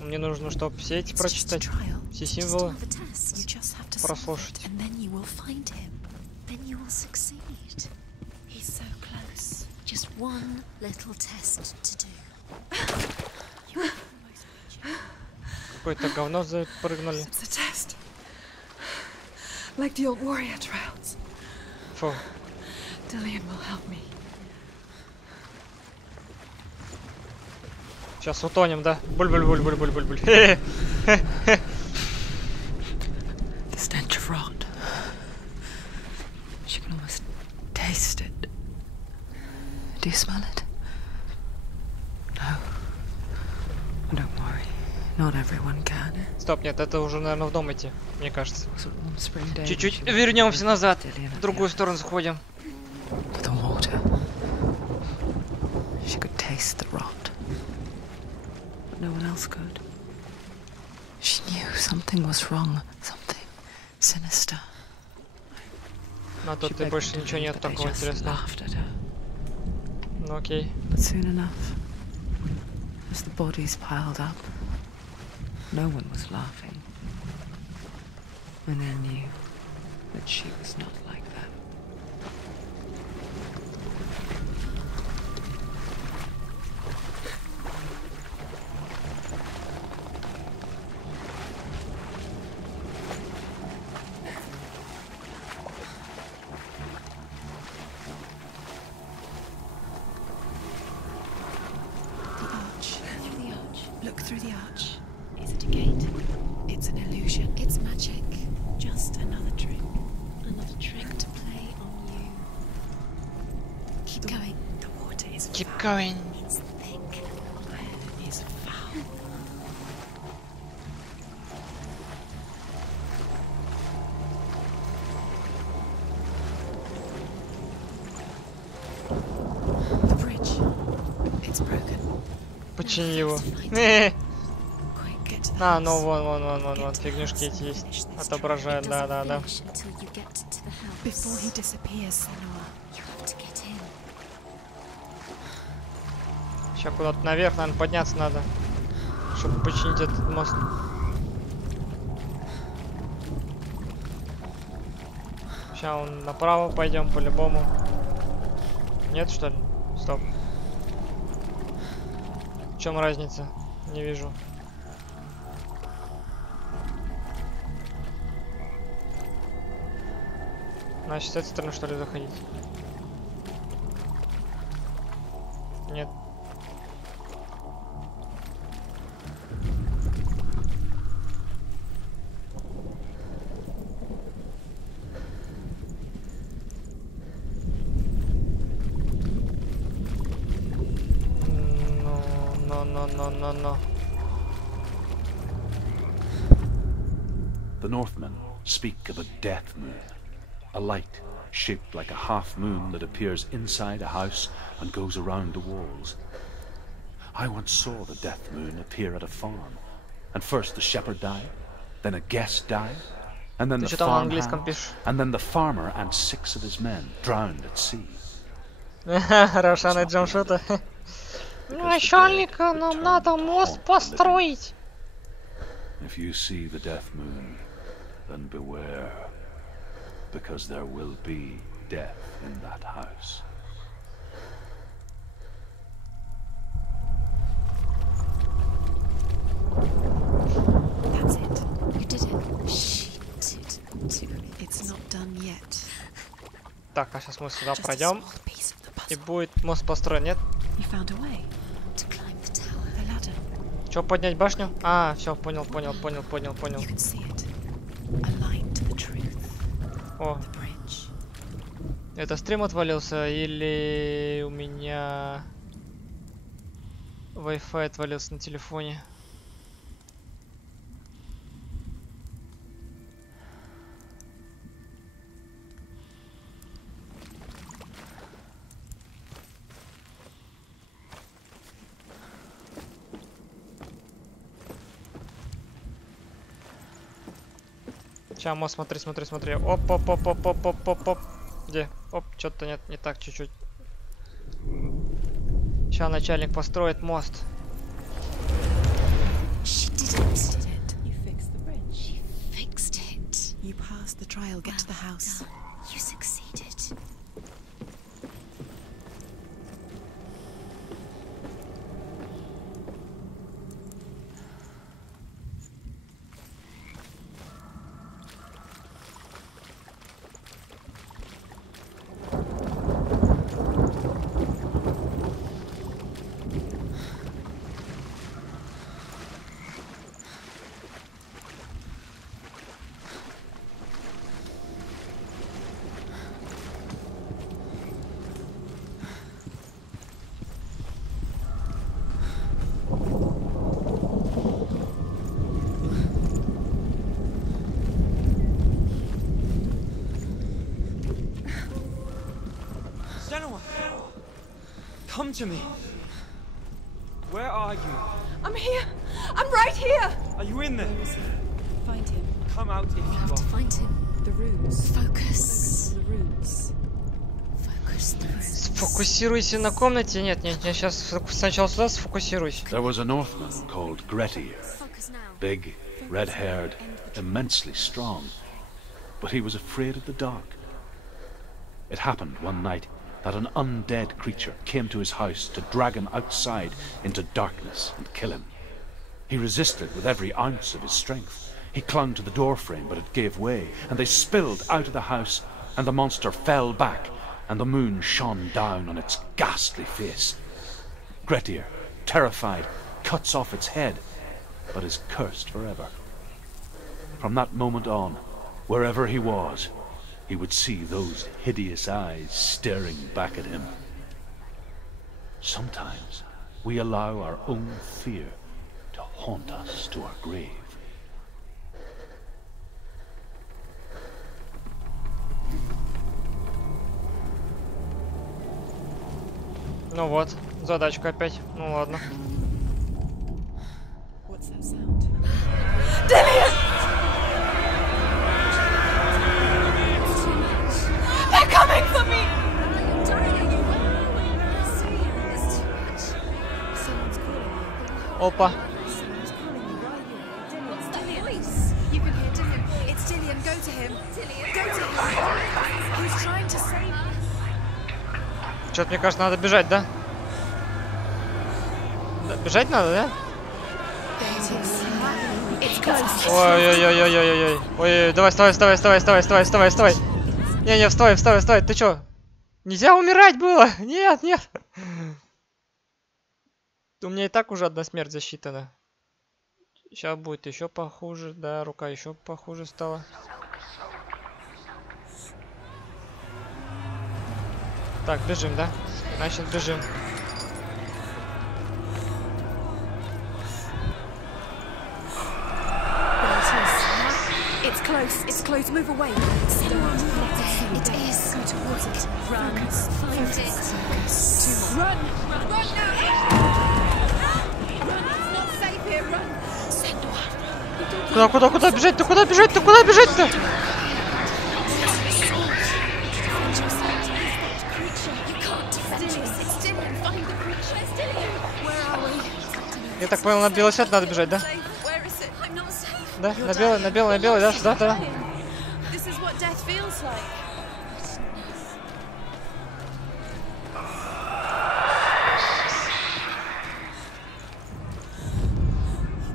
Мне нужно, чтобы все эти прочитать, все символы прослушать. And then you will find him. Then you will succeed. He's so close. Just one little test to do. Какое-то говно запрыгнули. It's a test. Like the old warrior trials. Фу. Dillian will help me. Сейчас утонем, да? Буль-буль-буль-буль-буль-буль-буль. The stench of rot. She can almost taste it. Do you smell it? No. Don't worry. Not everyone can. Стоп, нет, это уже, наверное, в дом идти, мне кажется. It was a warm spring day. Чуть-чуть вернемся назад, в другую сторону сходим. The water. She could taste the rot. But no one else could. She knew something was wrong. Something sinister. А тут и больше ничего нет такого интересного. Ну окей. But soon enough, as the bodies piled up, no one was laughing. And they knew that she was not like them. Look through the arch. Is it a gate? It's an illusion. It's magic. Just another trick. Another trick to play on you. Keep going. The water is Keep foul. going. It's thick. It is foul. The bridge. It's broken. Почини его. А, ну вон, фигнюшки эти есть. Отображают, да. Сейчас куда-то наверх, наверное, подняться надо, чтобы починить этот мост. Сейчас он направо пойдем по-любому. Нет, что ли? Стоп. В чем разница? Не вижу. Значит, с этой стороны, что ли, заходить? Нет. No. The Northmen speak of a death moon, a light shaped like a half moon that appears inside a house and goes around the walls. I once saw the death moon appear at a farm, and first the shepherd died, then a guest died, and then the farmhand, and then the farmer and 6 of his men drowned at sea. Рошана джамшота. Начальника, нам надо мост построить. If you see the death moon, then beware. Because there will be death in that house. That's it. You did it. She did. It's not done yet. Так, а сейчас мы сюда пройдем. И будет мост построен, нет? Че, поднять башню? А, все, понял. О. Это стрим отвалился или у меня Wi-Fi отвалился на телефоне? Сейчас, мост, смотри. Оп. Где? Оп, что-то нет, не так, чуть-чуть. Сейчас начальник построит мост. Come to me. Where are you? I'm here. I'm right here. Are you in there? Find him. Come out if you Have to are. find him. The rooms. Focus. The rooms. Focus the rooms. Сфокусируйся на комнате. Нет, сейчас сначала сюда сфокусируйся. There was a Northman called Grettir. Big, red-haired, immensely strong. But he was afraid of the dark. It happened one night that an undead creature came to his house to drag him outside into darkness and kill him. He resisted with every ounce of his strength. He clung to the doorframe, but it gave way, and they spilled out of the house, and the monster fell back, and the moon shone down on its ghastly face. Grettir, terrified, cuts off its head, but is cursed forever. From that moment on, wherever he was, he would see those hideous eyes staring back at him. Sometimes we allow our own fear to haunt us to our grave. Ну вот, задачка опять. Ну ладно. What's that sound? They're coming for me! Опа. You can hear Dillian. It's Dillian. Go to him. Go to him. He's trying to save. Что-то, мне кажется, надо бежать, да? Бежать надо, да? Ой-ой-ой-ой-ой-ой. Ой, давай, вставай. Не, вставай. Ты чё? Нельзя умирать было! Нет. У меня и так уже одна смерть засчитана. Сейчас будет еще похуже. Да, рука еще похуже стала. Так, бежим, да? Значит, бежим. It's close. Move away. It is. Go towards it. Run. Find it. Run now. It's not safe here. Run. Send one. Куда бежать-то? Куда бежать-то? Я так понял, на белый свет надо бежать, да? Да, на белый, да, сюда, да. what death feels like.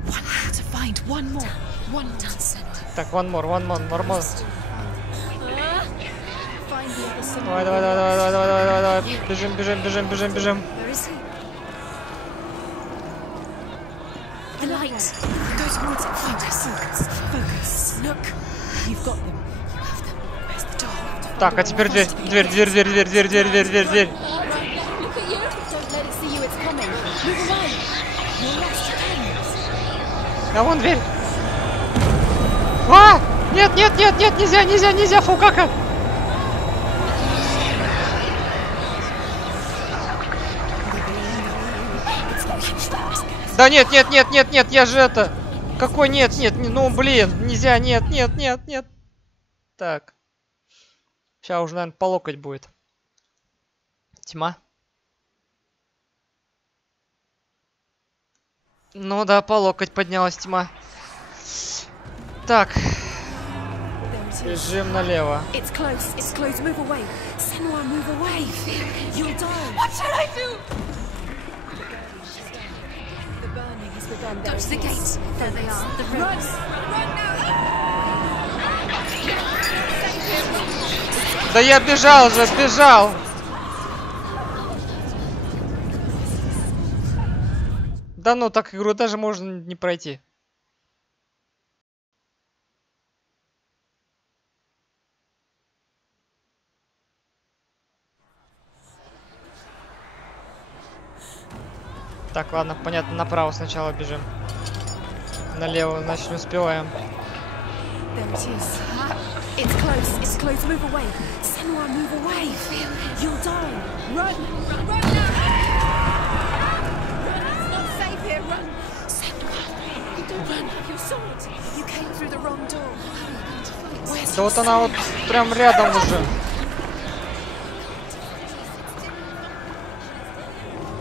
One more to find. One more. One more. Так, one more. Find the other side. Давай. Бежим. Where is he? The light. Go towards it. Focus. Look. You've got them. You have them. Where's the door? Так, а теперь дверь. Look at you. Don't let it see you. It's coming. Move away. You're lost. А вон дверь. А! Нет, нельзя, фукака. Да нет, я же это... Какой нет, ну блин, нельзя, нет. Так. Сейчас уже, наверное, по локоть будет. Тьма. Ну да, по локоть поднялась тьма. Так. Бежим налево. It's close. Move away. Senua, move away. You'll die. What should I do? The burning has begun. Go to the gates. There they are. The roads. Run now. Да я бежал. Да ну, так игру даже можно не пройти. Так, ладно, понятно, направо сначала бежим. Налево, значит, не успеваем. There it is. It's close. Move away. Senua, move away. You'll die. Run now. Run. It's not safe here. Run. Senua, you don't run. Your sword. You came through the wrong door. Where's Да вот она вот прям рядом уже.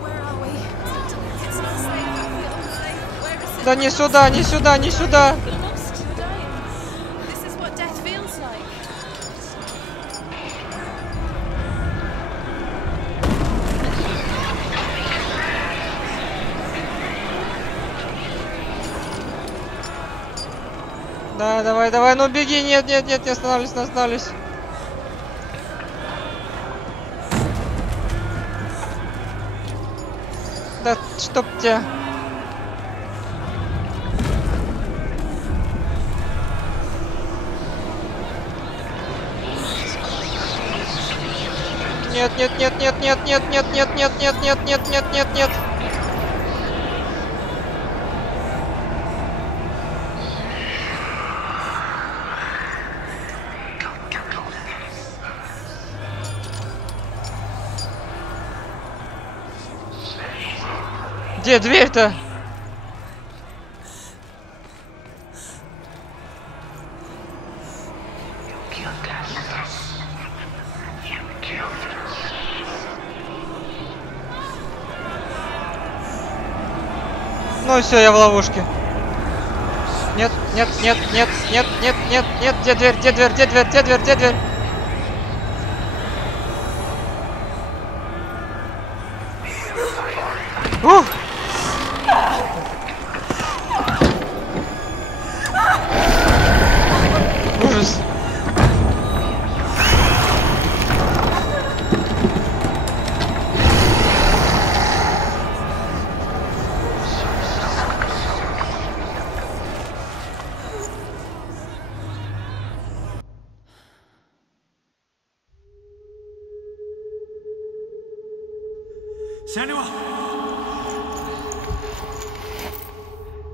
Where are we? It's not safe. Where is it? Да не сюда. Lost. Dying. This is what death feels like. Да, давай, ну беги, нет, не останавливайся. Да, чтоб тебя. Нет. Где дверь-то? Ну все, я в ловушке. Нет. Где дверь? Ух! Ужас.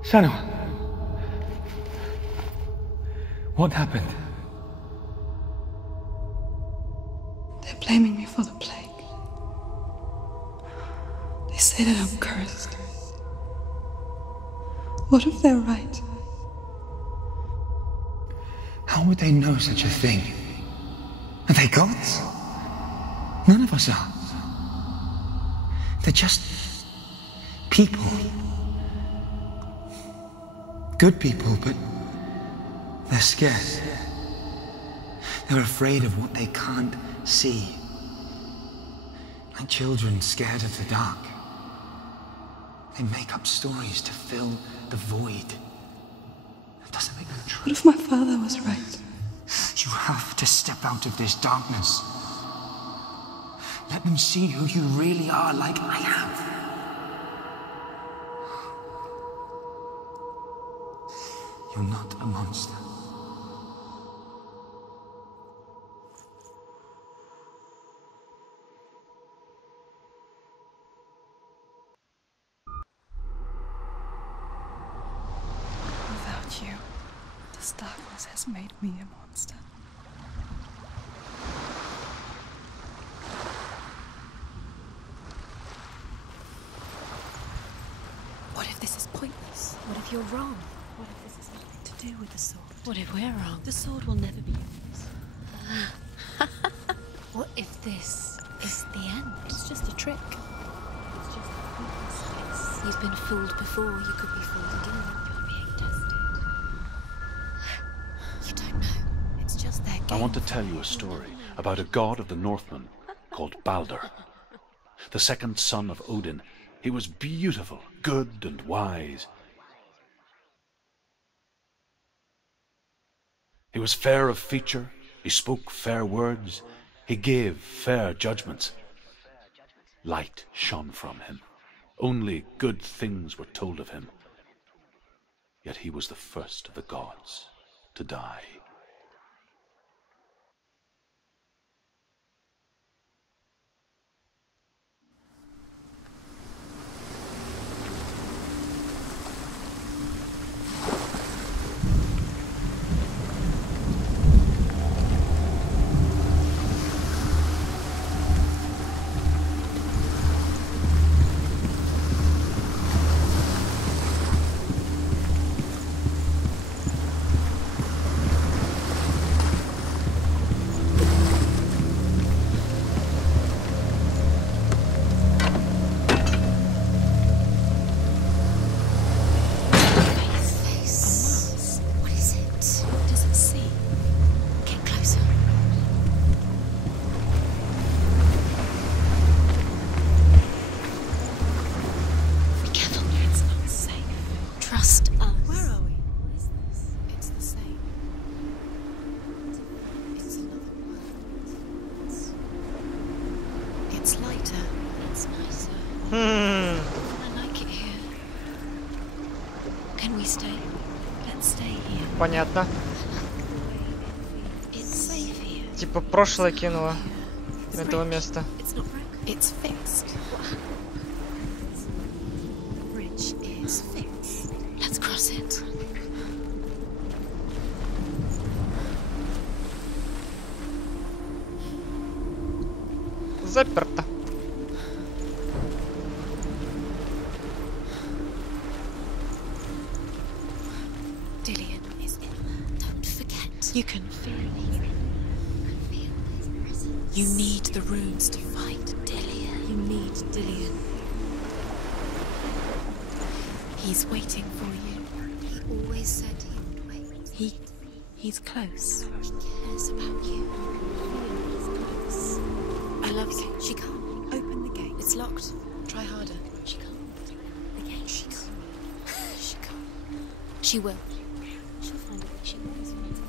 Senua! What happened? They're blaming me for the plague. They say that I'm cursed. What if they're right? How would they know such a thing? Are they gods? None of us are. They're just people. Good people, but they're scared. They're afraid of what they can't see. Like children scared of the dark. They make up stories to fill the void. That doesn't make them true. What if my father was right? You have to step out of this darkness. Let them see who you really are, like I have. You're not a monster. Without you, this darkness has made me a monster. What if this is pointless? What if you're wrong? What if this has nothing to do with the sword? What if we're wrong? The sword will never be yours. What if this is the end? It's just a trick. It's just a pointless guess. You've been fooled before. You could be fooled again. You're being tested. You don't know. It's just their game. I want to tell you a story about a god of the Northmen called Baldur, the second son of Odin. He was beautiful, good, and wise. He was fair of feature, he spoke fair words, he gave fair judgments. Light shone from him. Only good things were told of him. Yet he was the first of the gods to die. Понятно. Типа прошлое кинуло этого места. Заперто. You can feel it. You need the runes to find Dillion. You need Dillion. He's waiting for you. He always said he would wait. He's close. He cares about you. I love you. She can't. Open the gate. It's locked. Try harder. She can't. The gate. She can't. She can't. She will. She'll find it. She always finds a way.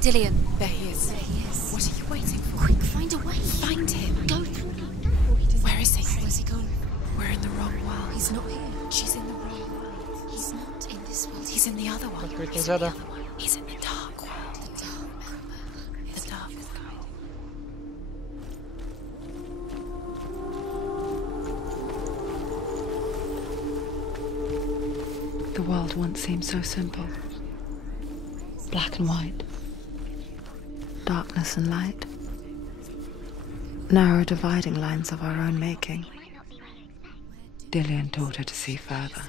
Dillion, there he is. There he is. What are you waiting for? Quick, find a way. Find him. Go through. Where is he? Where's he gone? We're in the wrong world. He's not here. She's in the wrong world. He's not in this world. He's in the other one. Открыть нельзя, да? He's in the dark world. The dark. The world once seemed so simple. Black and white. Darkness and light. Narrow dividing lines of our own making. Dillian taught her to see further.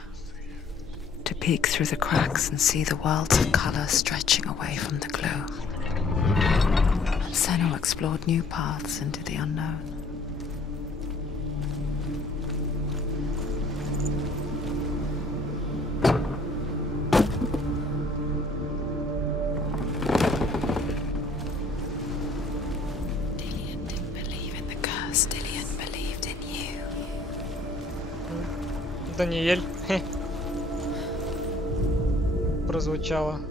To peek through the cracks and see the worlds of color stretching away from the glow. And Senna explored new paths into the unknown. Dillian didn't believe in the curse. Dillian believed in you. Даниэль. Прозвучало.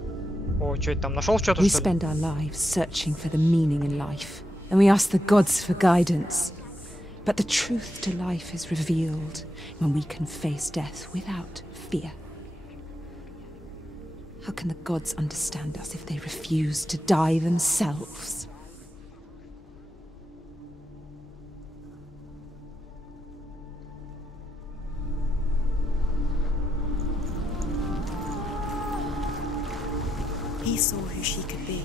О, что это там? Нашел что-то, We что ли? spend our lives searching for the meaning in life, and we ask the gods for guidance. But the truth to life is revealed when we can face death without fear. How can the gods understand us if they refuse to die themselves? He saw who she could be.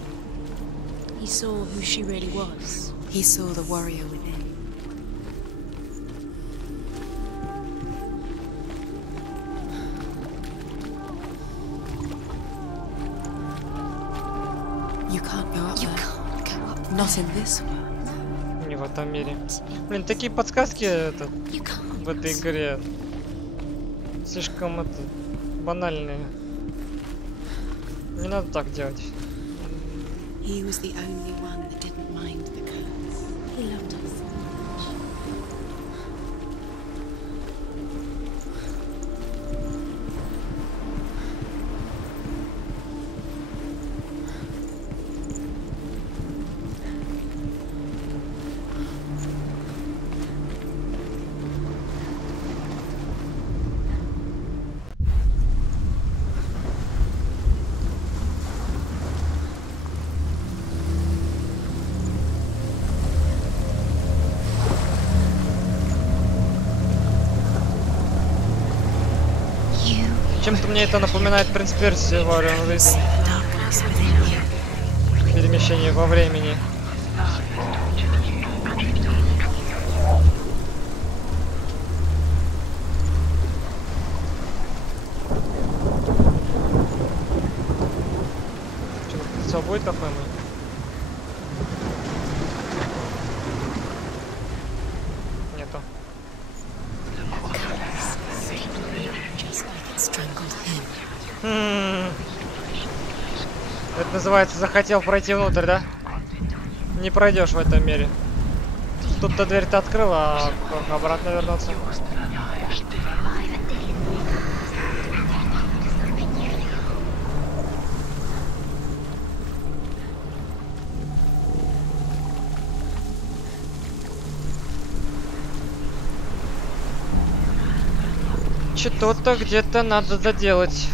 He saw who she really was. He saw the warrior within. You can't go up there. You can't go up there. Not in this world. Не в этом мире. Блин, такие подсказки в этой игре слишком банальные. Не надо так делать. He was the only one that didn't mind the curse. He loved us so much. Чем-то мне это напоминает «Принц Персии» в Radeon. Перемещение во времени. Что, будет такой мой? Нету. Это называется захотел пройти внутрь, да? Не пройдешь в этом мире. Тут-то дверь-то открыла, а как обратно вернуться? Что-то где-то надо доделать.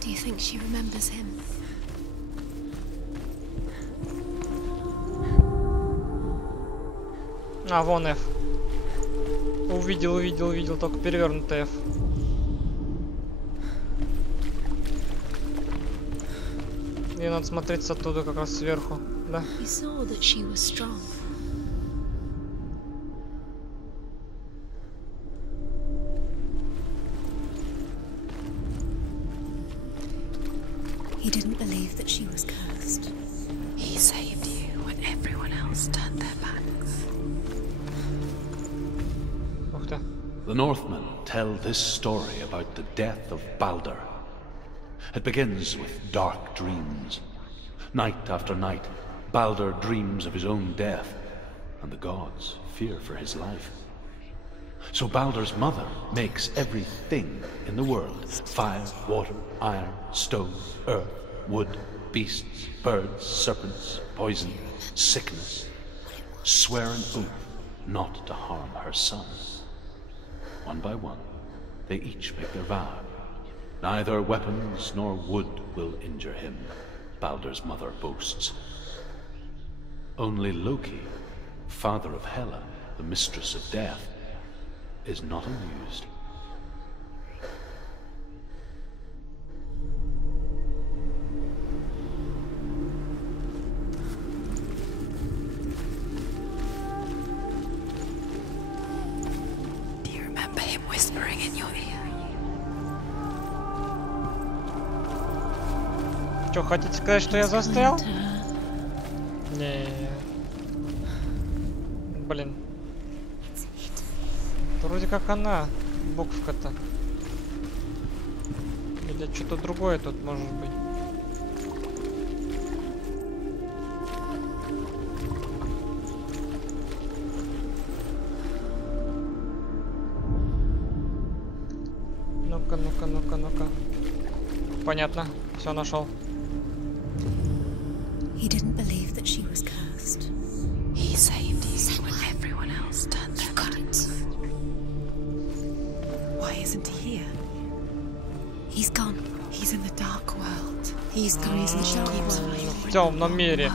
Do you think she remembers him? А, вон F. Увидел, только перевернутый F. Мне надо смотреть оттуда, как раз сверху, да? We saw that she was strong. He didn't believe that she was cursed. He saved you when everyone else turned their backs. Ух ты. The Northmen tell this story about the death of Baldur. It begins with dark dreams. Night after night, Baldur dreams of his own death, and the gods fear for his life. So Baldur's mother makes everything in the world. Fire, water, iron, stone, earth, wood, beasts, birds, serpents, poison, sickness. Swear an oath not to harm her son. One by one, they each make their vow. Neither weapons nor wood will injure him, Baldur's mother boasts. Only Loki, father of Hela, the mistress of death, is not amused. Do you remember him whispering in your ear? Что, хотите сказать, что я застрял? Не. Блин. Это вроде как она, буквка-то. Или что-то другое тут может быть. Ну-ка, ну-ка, ну-ка, ну-ка. Понятно, все нашел. He didn't believe that she was cursed. He saved you when everyone else turned their backs. Why isn't he here? He's gone. He's in the dark world. He's gone to the dark world. В темном мире.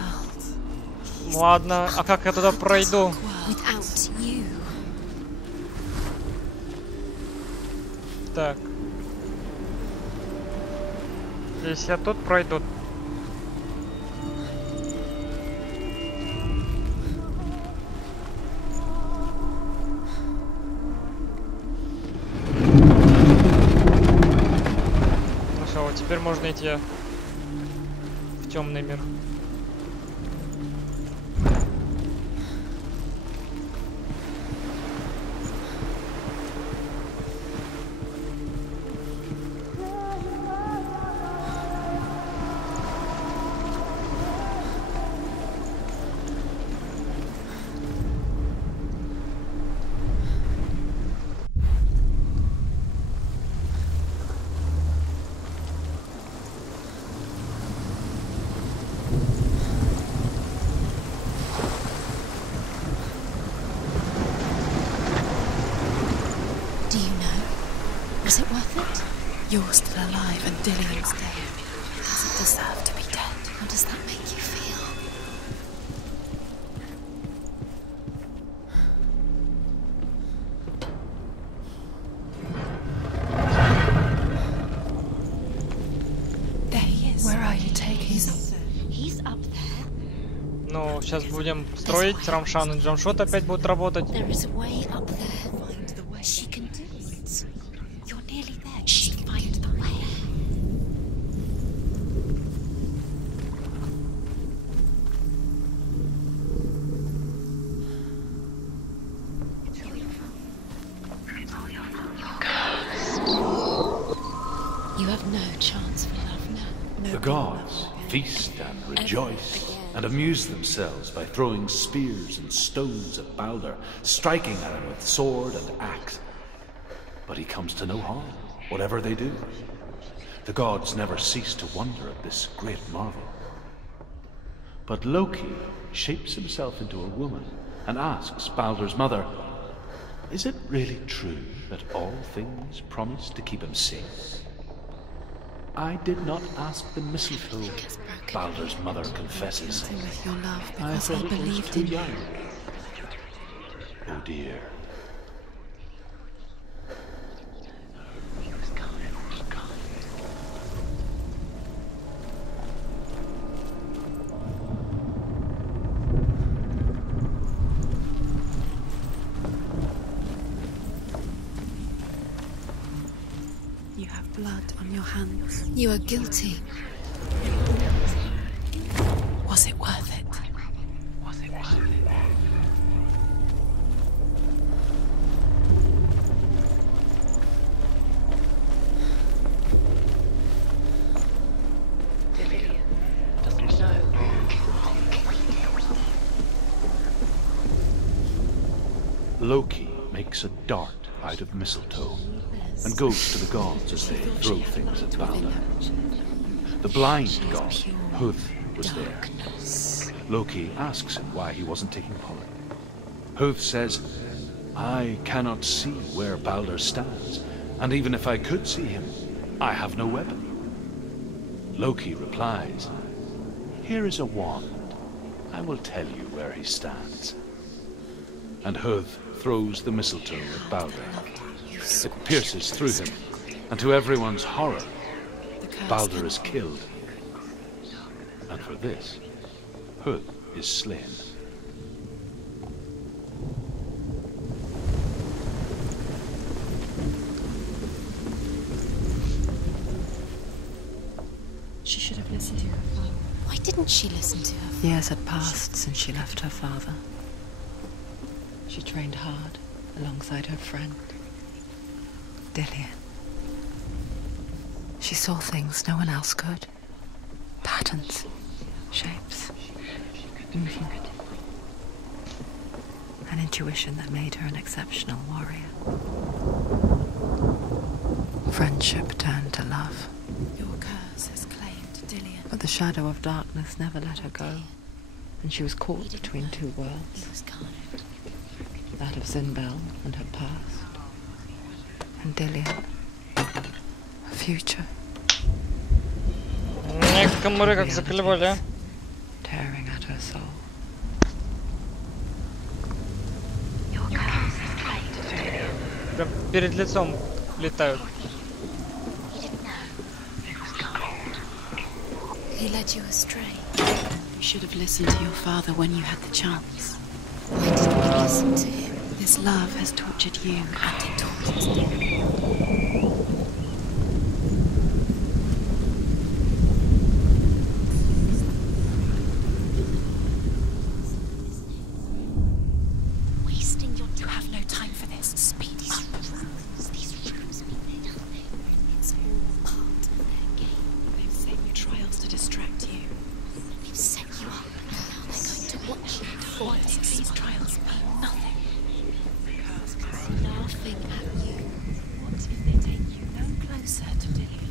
Ладно, а как я туда пройду? Without you. Так. Если я тут пройду. Ну все, вот теперь можно идти в темный мир. Was it worth it? You're still alive and Dillian's dead. Does it deserve to be dead? How does that make you feel? There he is. Where are you taking him? He's up there. Ну, сейчас будем строить Рамшан и Джамшот опять будут работать. There is a way up there. Find the way. She can do it. You're nearly there. Just find the way. You have no chance for love now. The gods feast and rejoice and amuse themselves by throwing spears and stones at Baldur, striking at him with sword and axe. But he comes to no harm, whatever they do. The gods never cease to wonder at this great marvel. But Loki shapes himself into a woman and asks Baldur's mother, is it really true that all things promise to keep him safe? I did not ask the mistletoe, Baldur's mother confesses. With your love, I because thought I it was believed too in you. young. Oh dear. You have blood on your hands. You are guilty. Was it worth it? Was it worth it? Loki makes a dart out of mistletoe and goes to the gods as they throw things at Balder. The blind god, Huth, was there. Loki asks him why he wasn't taking part. Huth says, I cannot see where Balder stands, and even if I could see him, I have no weapon. Loki replies, here is a wand. I will tell you where he stands. And Huth throws the mistletoe at Balder. It pierces through him, and to everyone's horror, Balder is killed. And for this, Huth is slain. She should have listened to her father. Why didn't she listen to her father? Years had passed since she left her father. She trained hard alongside her friend, Dillian. She saw things no one else could. Patterns, shapes, movement. An intuition that made her an exceptional warrior. Friendship turned to love. Your curse has claimed Dillian. But the shadow of darkness never let her go, and she was caught between two worlds. That of Zinbel and her past, and Dillian, her future. Комары как заклевали, а? Tearing at her soul. Прям перед лицом летают. He led you astray. You should have listened to your father when you had the chance. Why didn't you listen to him? This love has tortured you, and it tortures you. Wasting your time. You have no time for this. Speed up. These rooms mean nothing. It's all part of their game. They've set you trials to distract you. They've set you up. Now they're going to watch you. These trials mean nothing. Laughing at you. What if they take you no closer to Dillian?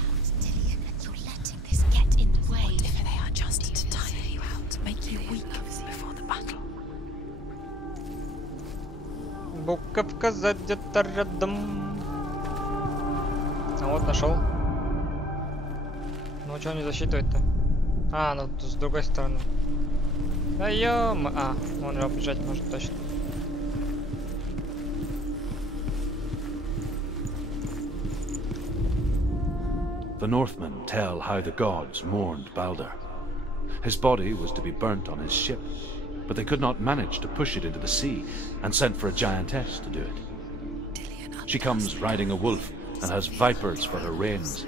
Found Dillian, and you're letting this get in the way. What if they are just to tire you out, make you weak before the battle? Буковка где-то рядом. А вот нашел. Ну что не засчитывать-то? А, ну с другой стороны. Да ё-мо... А, вон его бежать может точно. The Northmen tell how the gods mourned Balder. His body was to be burnt on his ship, but they could not manage to push it into the sea, and sent for a giantess to do it. She comes riding a wolf and has vipers for her reins.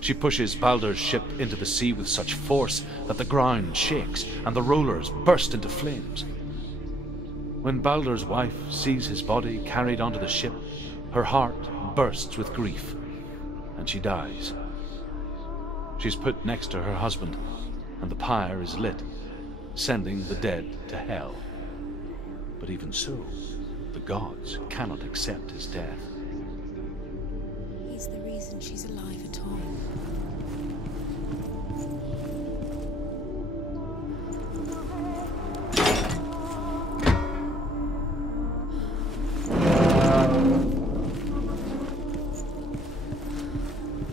She pushes Balder's ship into the sea with such force that the ground shakes and the rollers burst into flames. When Balder's wife sees his body carried onto the ship, her heart bursts with grief, and she dies. She's put next to her husband, and the pyre is lit, sending the dead to hell. But even so, the gods cannot accept his death. He's the reason she's alive at all.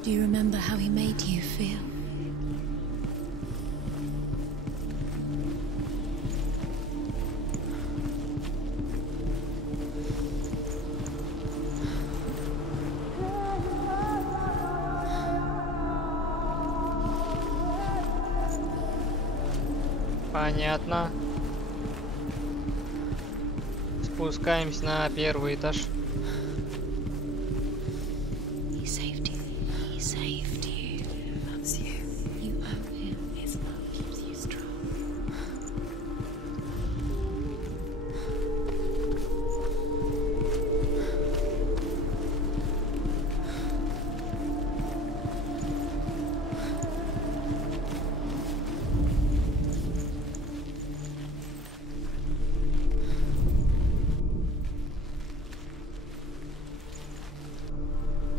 Do you remember how he made you feel? Понятно. Спускаемся на первый этаж. He saved you. He saved you. He loves you. You owe him. His love keeps you strong.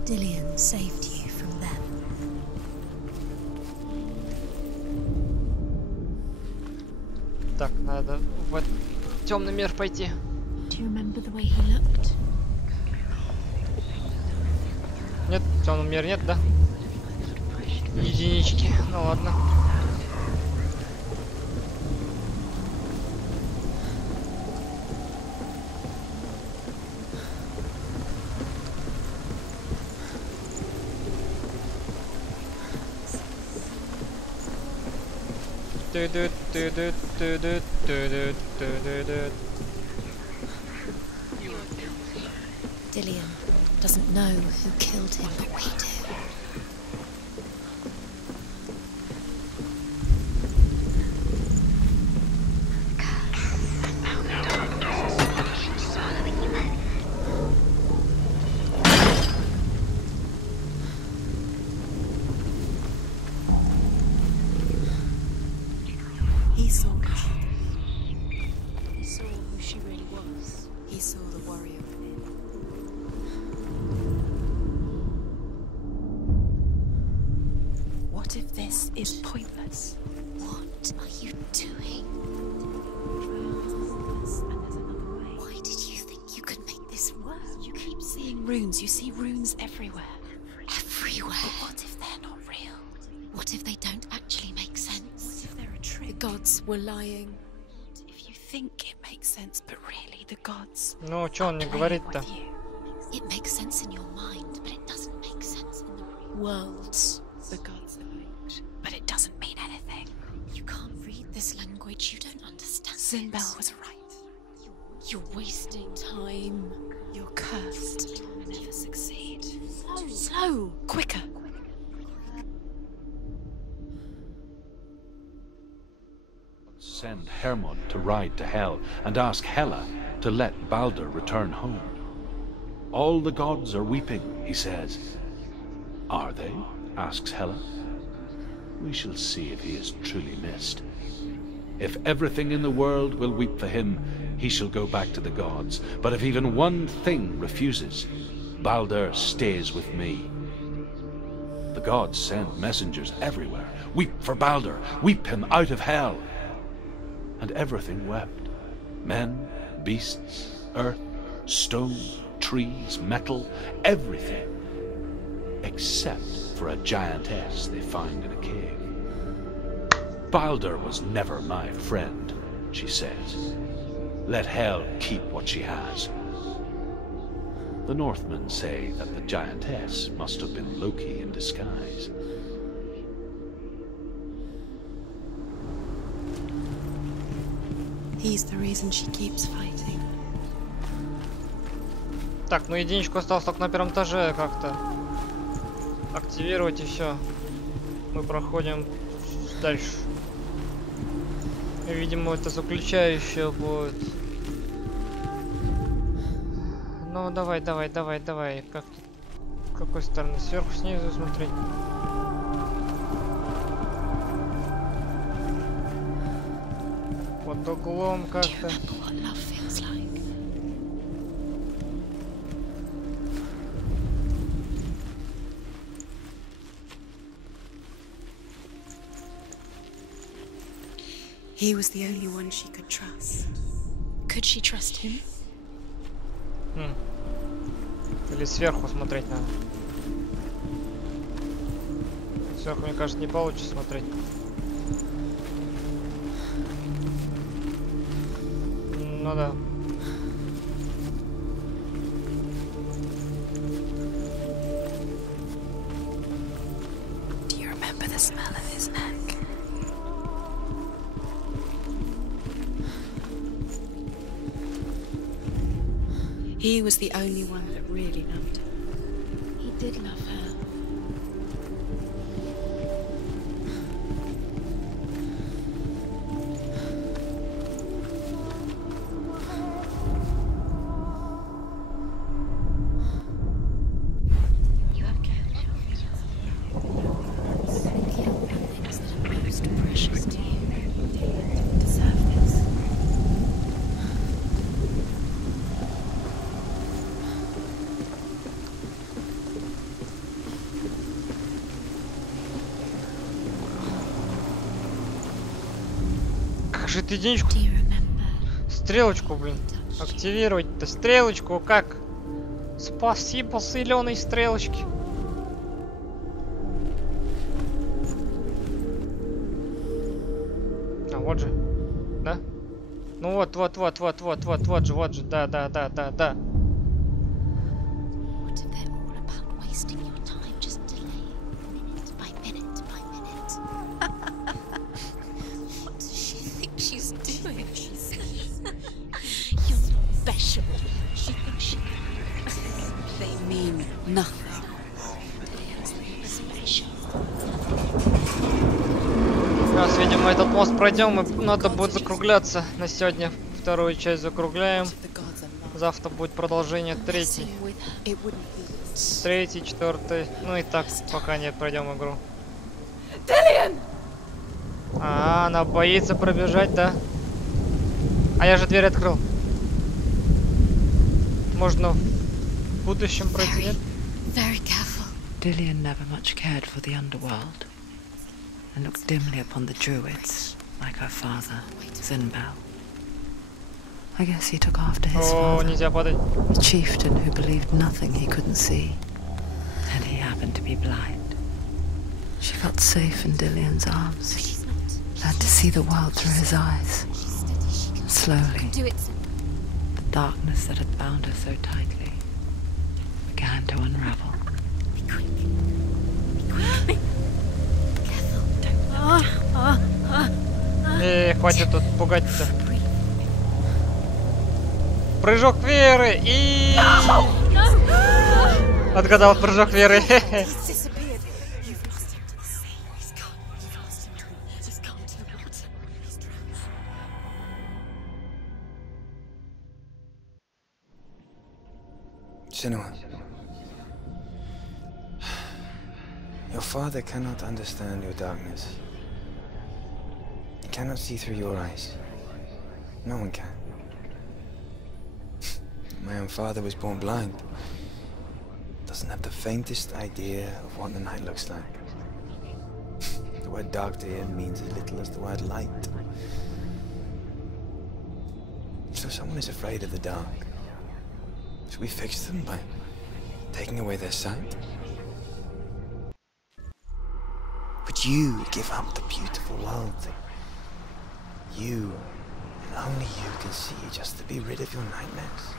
Dillion saved you from them. Так, надо в темный мир пойти. Do you remember the way he looked? Нет, в темном мире нет, да? Единички. Ну ладно. Dillion doesn't know who killed him, but we do. He saw her. He saw who she really was. He saw the warrior within. What if this is pointless? What are you doing? Why did you think you could make this work? You keep seeing runes. You see runes everywhere. Everywhere? But what if they're not real? What if they don't actually make sense? What if they're a trick? The gods were lying. If you think it makes sense, but really the gods. Ну, что он не говорит-то? It makes sense in your mind, but it doesn't make sense in the real world. The gods are linked, but it doesn't mean anything. You can't read this language. You don't understand. Zinbel was right. You're wasting time. You're cursed. You'll never succeed. Slow. Quicker. Send Hermod to ride to Hell and ask Hela to let Baldur return home. All the gods are weeping, he says. Are they? Asks Hela. We shall see if he is truly missed. If everything in the world will weep for him, he shall go back to the gods. But if even one thing refuses, Baldur stays with me. The gods send messengers everywhere. Weep for Baldur, weep him out of Hell. And everything wept. Men, beasts, earth, stone, trees, metal, everything. Except for a giantess they find in a cave. Baldur was never my friend, she says. Let Hel keep what she has. The Northmen say that the giantess must have been Loki in disguise. He's the reason she keeps fighting. Так, ну единичку осталось только на первом этаже как-то активировать, и все. Мы проходим дальше. И, видимо, это заключающее будет. Ну давай. Как тут? С какой стороны? Сверху, снизу смотреть. Под углом как-то. He was the only one she could trust. Could she trust him? Или сверху смотреть надо. Сверху, мне кажется, не получится смотреть. Ну да. Do you remember the smell of his neck? He was the only one that really loved her. He did love her. You have killed things that are most precious to you. You deserve this. Как же ты единичку? Стрелочку, блин. Активировать-то стрелочку как? Спасибо, зеленой стрелочки. А вот же. Да? Ну вот же, да. Раз, видимо, этот мост пройдем, и надо будет закругляться на сегодня. Вторую часть закругляем. Завтра будет продолжение третий, четвертый. Ну и так, пока не пройдем игру. А, она боится пробежать, да? А я же дверь открыл. Можно в будущем пройти, нет? Dillion never much cared for the underworld, and looked dimly upon the druids, like her father, Zinbel. I guess he took after his father, a chieftain who believed nothing he couldn't see, and he happened to be blind. She felt safe in Dillion's arms, learned to see the world through his eyes. Slowly, the darkness that had bound her so tightly began to unravel. Хватит тут пугать-то. Прыжок веры и... Отгадал прыжок веры. Senua, your father cannot understand your darkness. He cannot see through your eyes. No one can. My own father was born blind. Doesn't have the faintest idea of what the night looks like. The word dark to him means as little as the word light. So someone is afraid of the dark. Should we fix them by taking away their sight? Would you give up the beautiful world that you, and only you, can see just to be rid of your nightmares?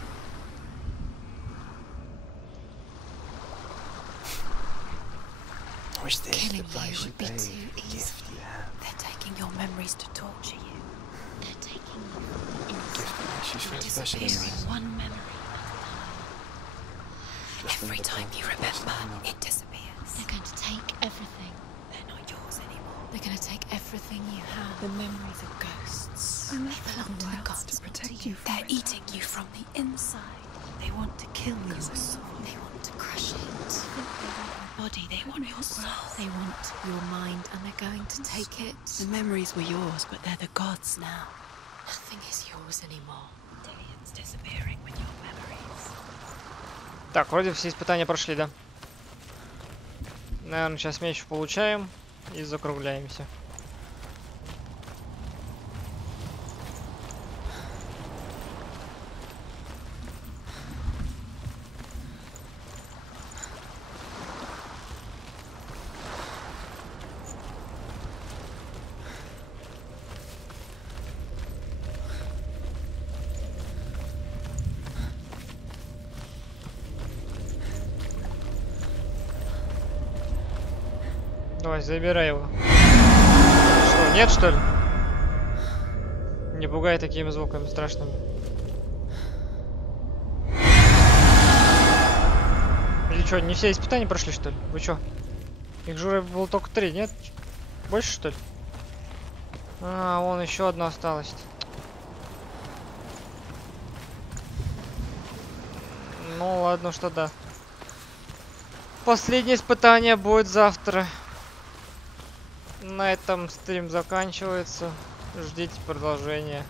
Or is this Killing the price you would be pay too for the easy. gift you have? They're taking your memories to torture you. They're taking you Gift that makes you feel special in disappearing life. one memory. Every time you remember, it disappears. They're going to take everything. They're not yours anymore. They're going to take everything you have. The memories of ghosts. They belong to the gods to protect you. They're eating you from the inside. They want to kill you. They want to crush it. They want your body. They want your soul. They want your mind, and they're going to take it. The memories were yours, but they're the gods now. Nothing is yours anymore. Dillion's disappearing with your memories. Так, вроде все испытания прошли, да? Наверное, сейчас меч получаем и закругляемся. Давай, забирай его. Что, нет, что ли? Не пугай такими звуками страшными. Или что, не все испытания прошли, что ли? Вы что? Их же было только 3, нет? Больше, что ли? А, вон еще одно осталось. Ну ладно, что да. Последнее испытание будет завтра. На этом стрим заканчивается. Ждите продолжения.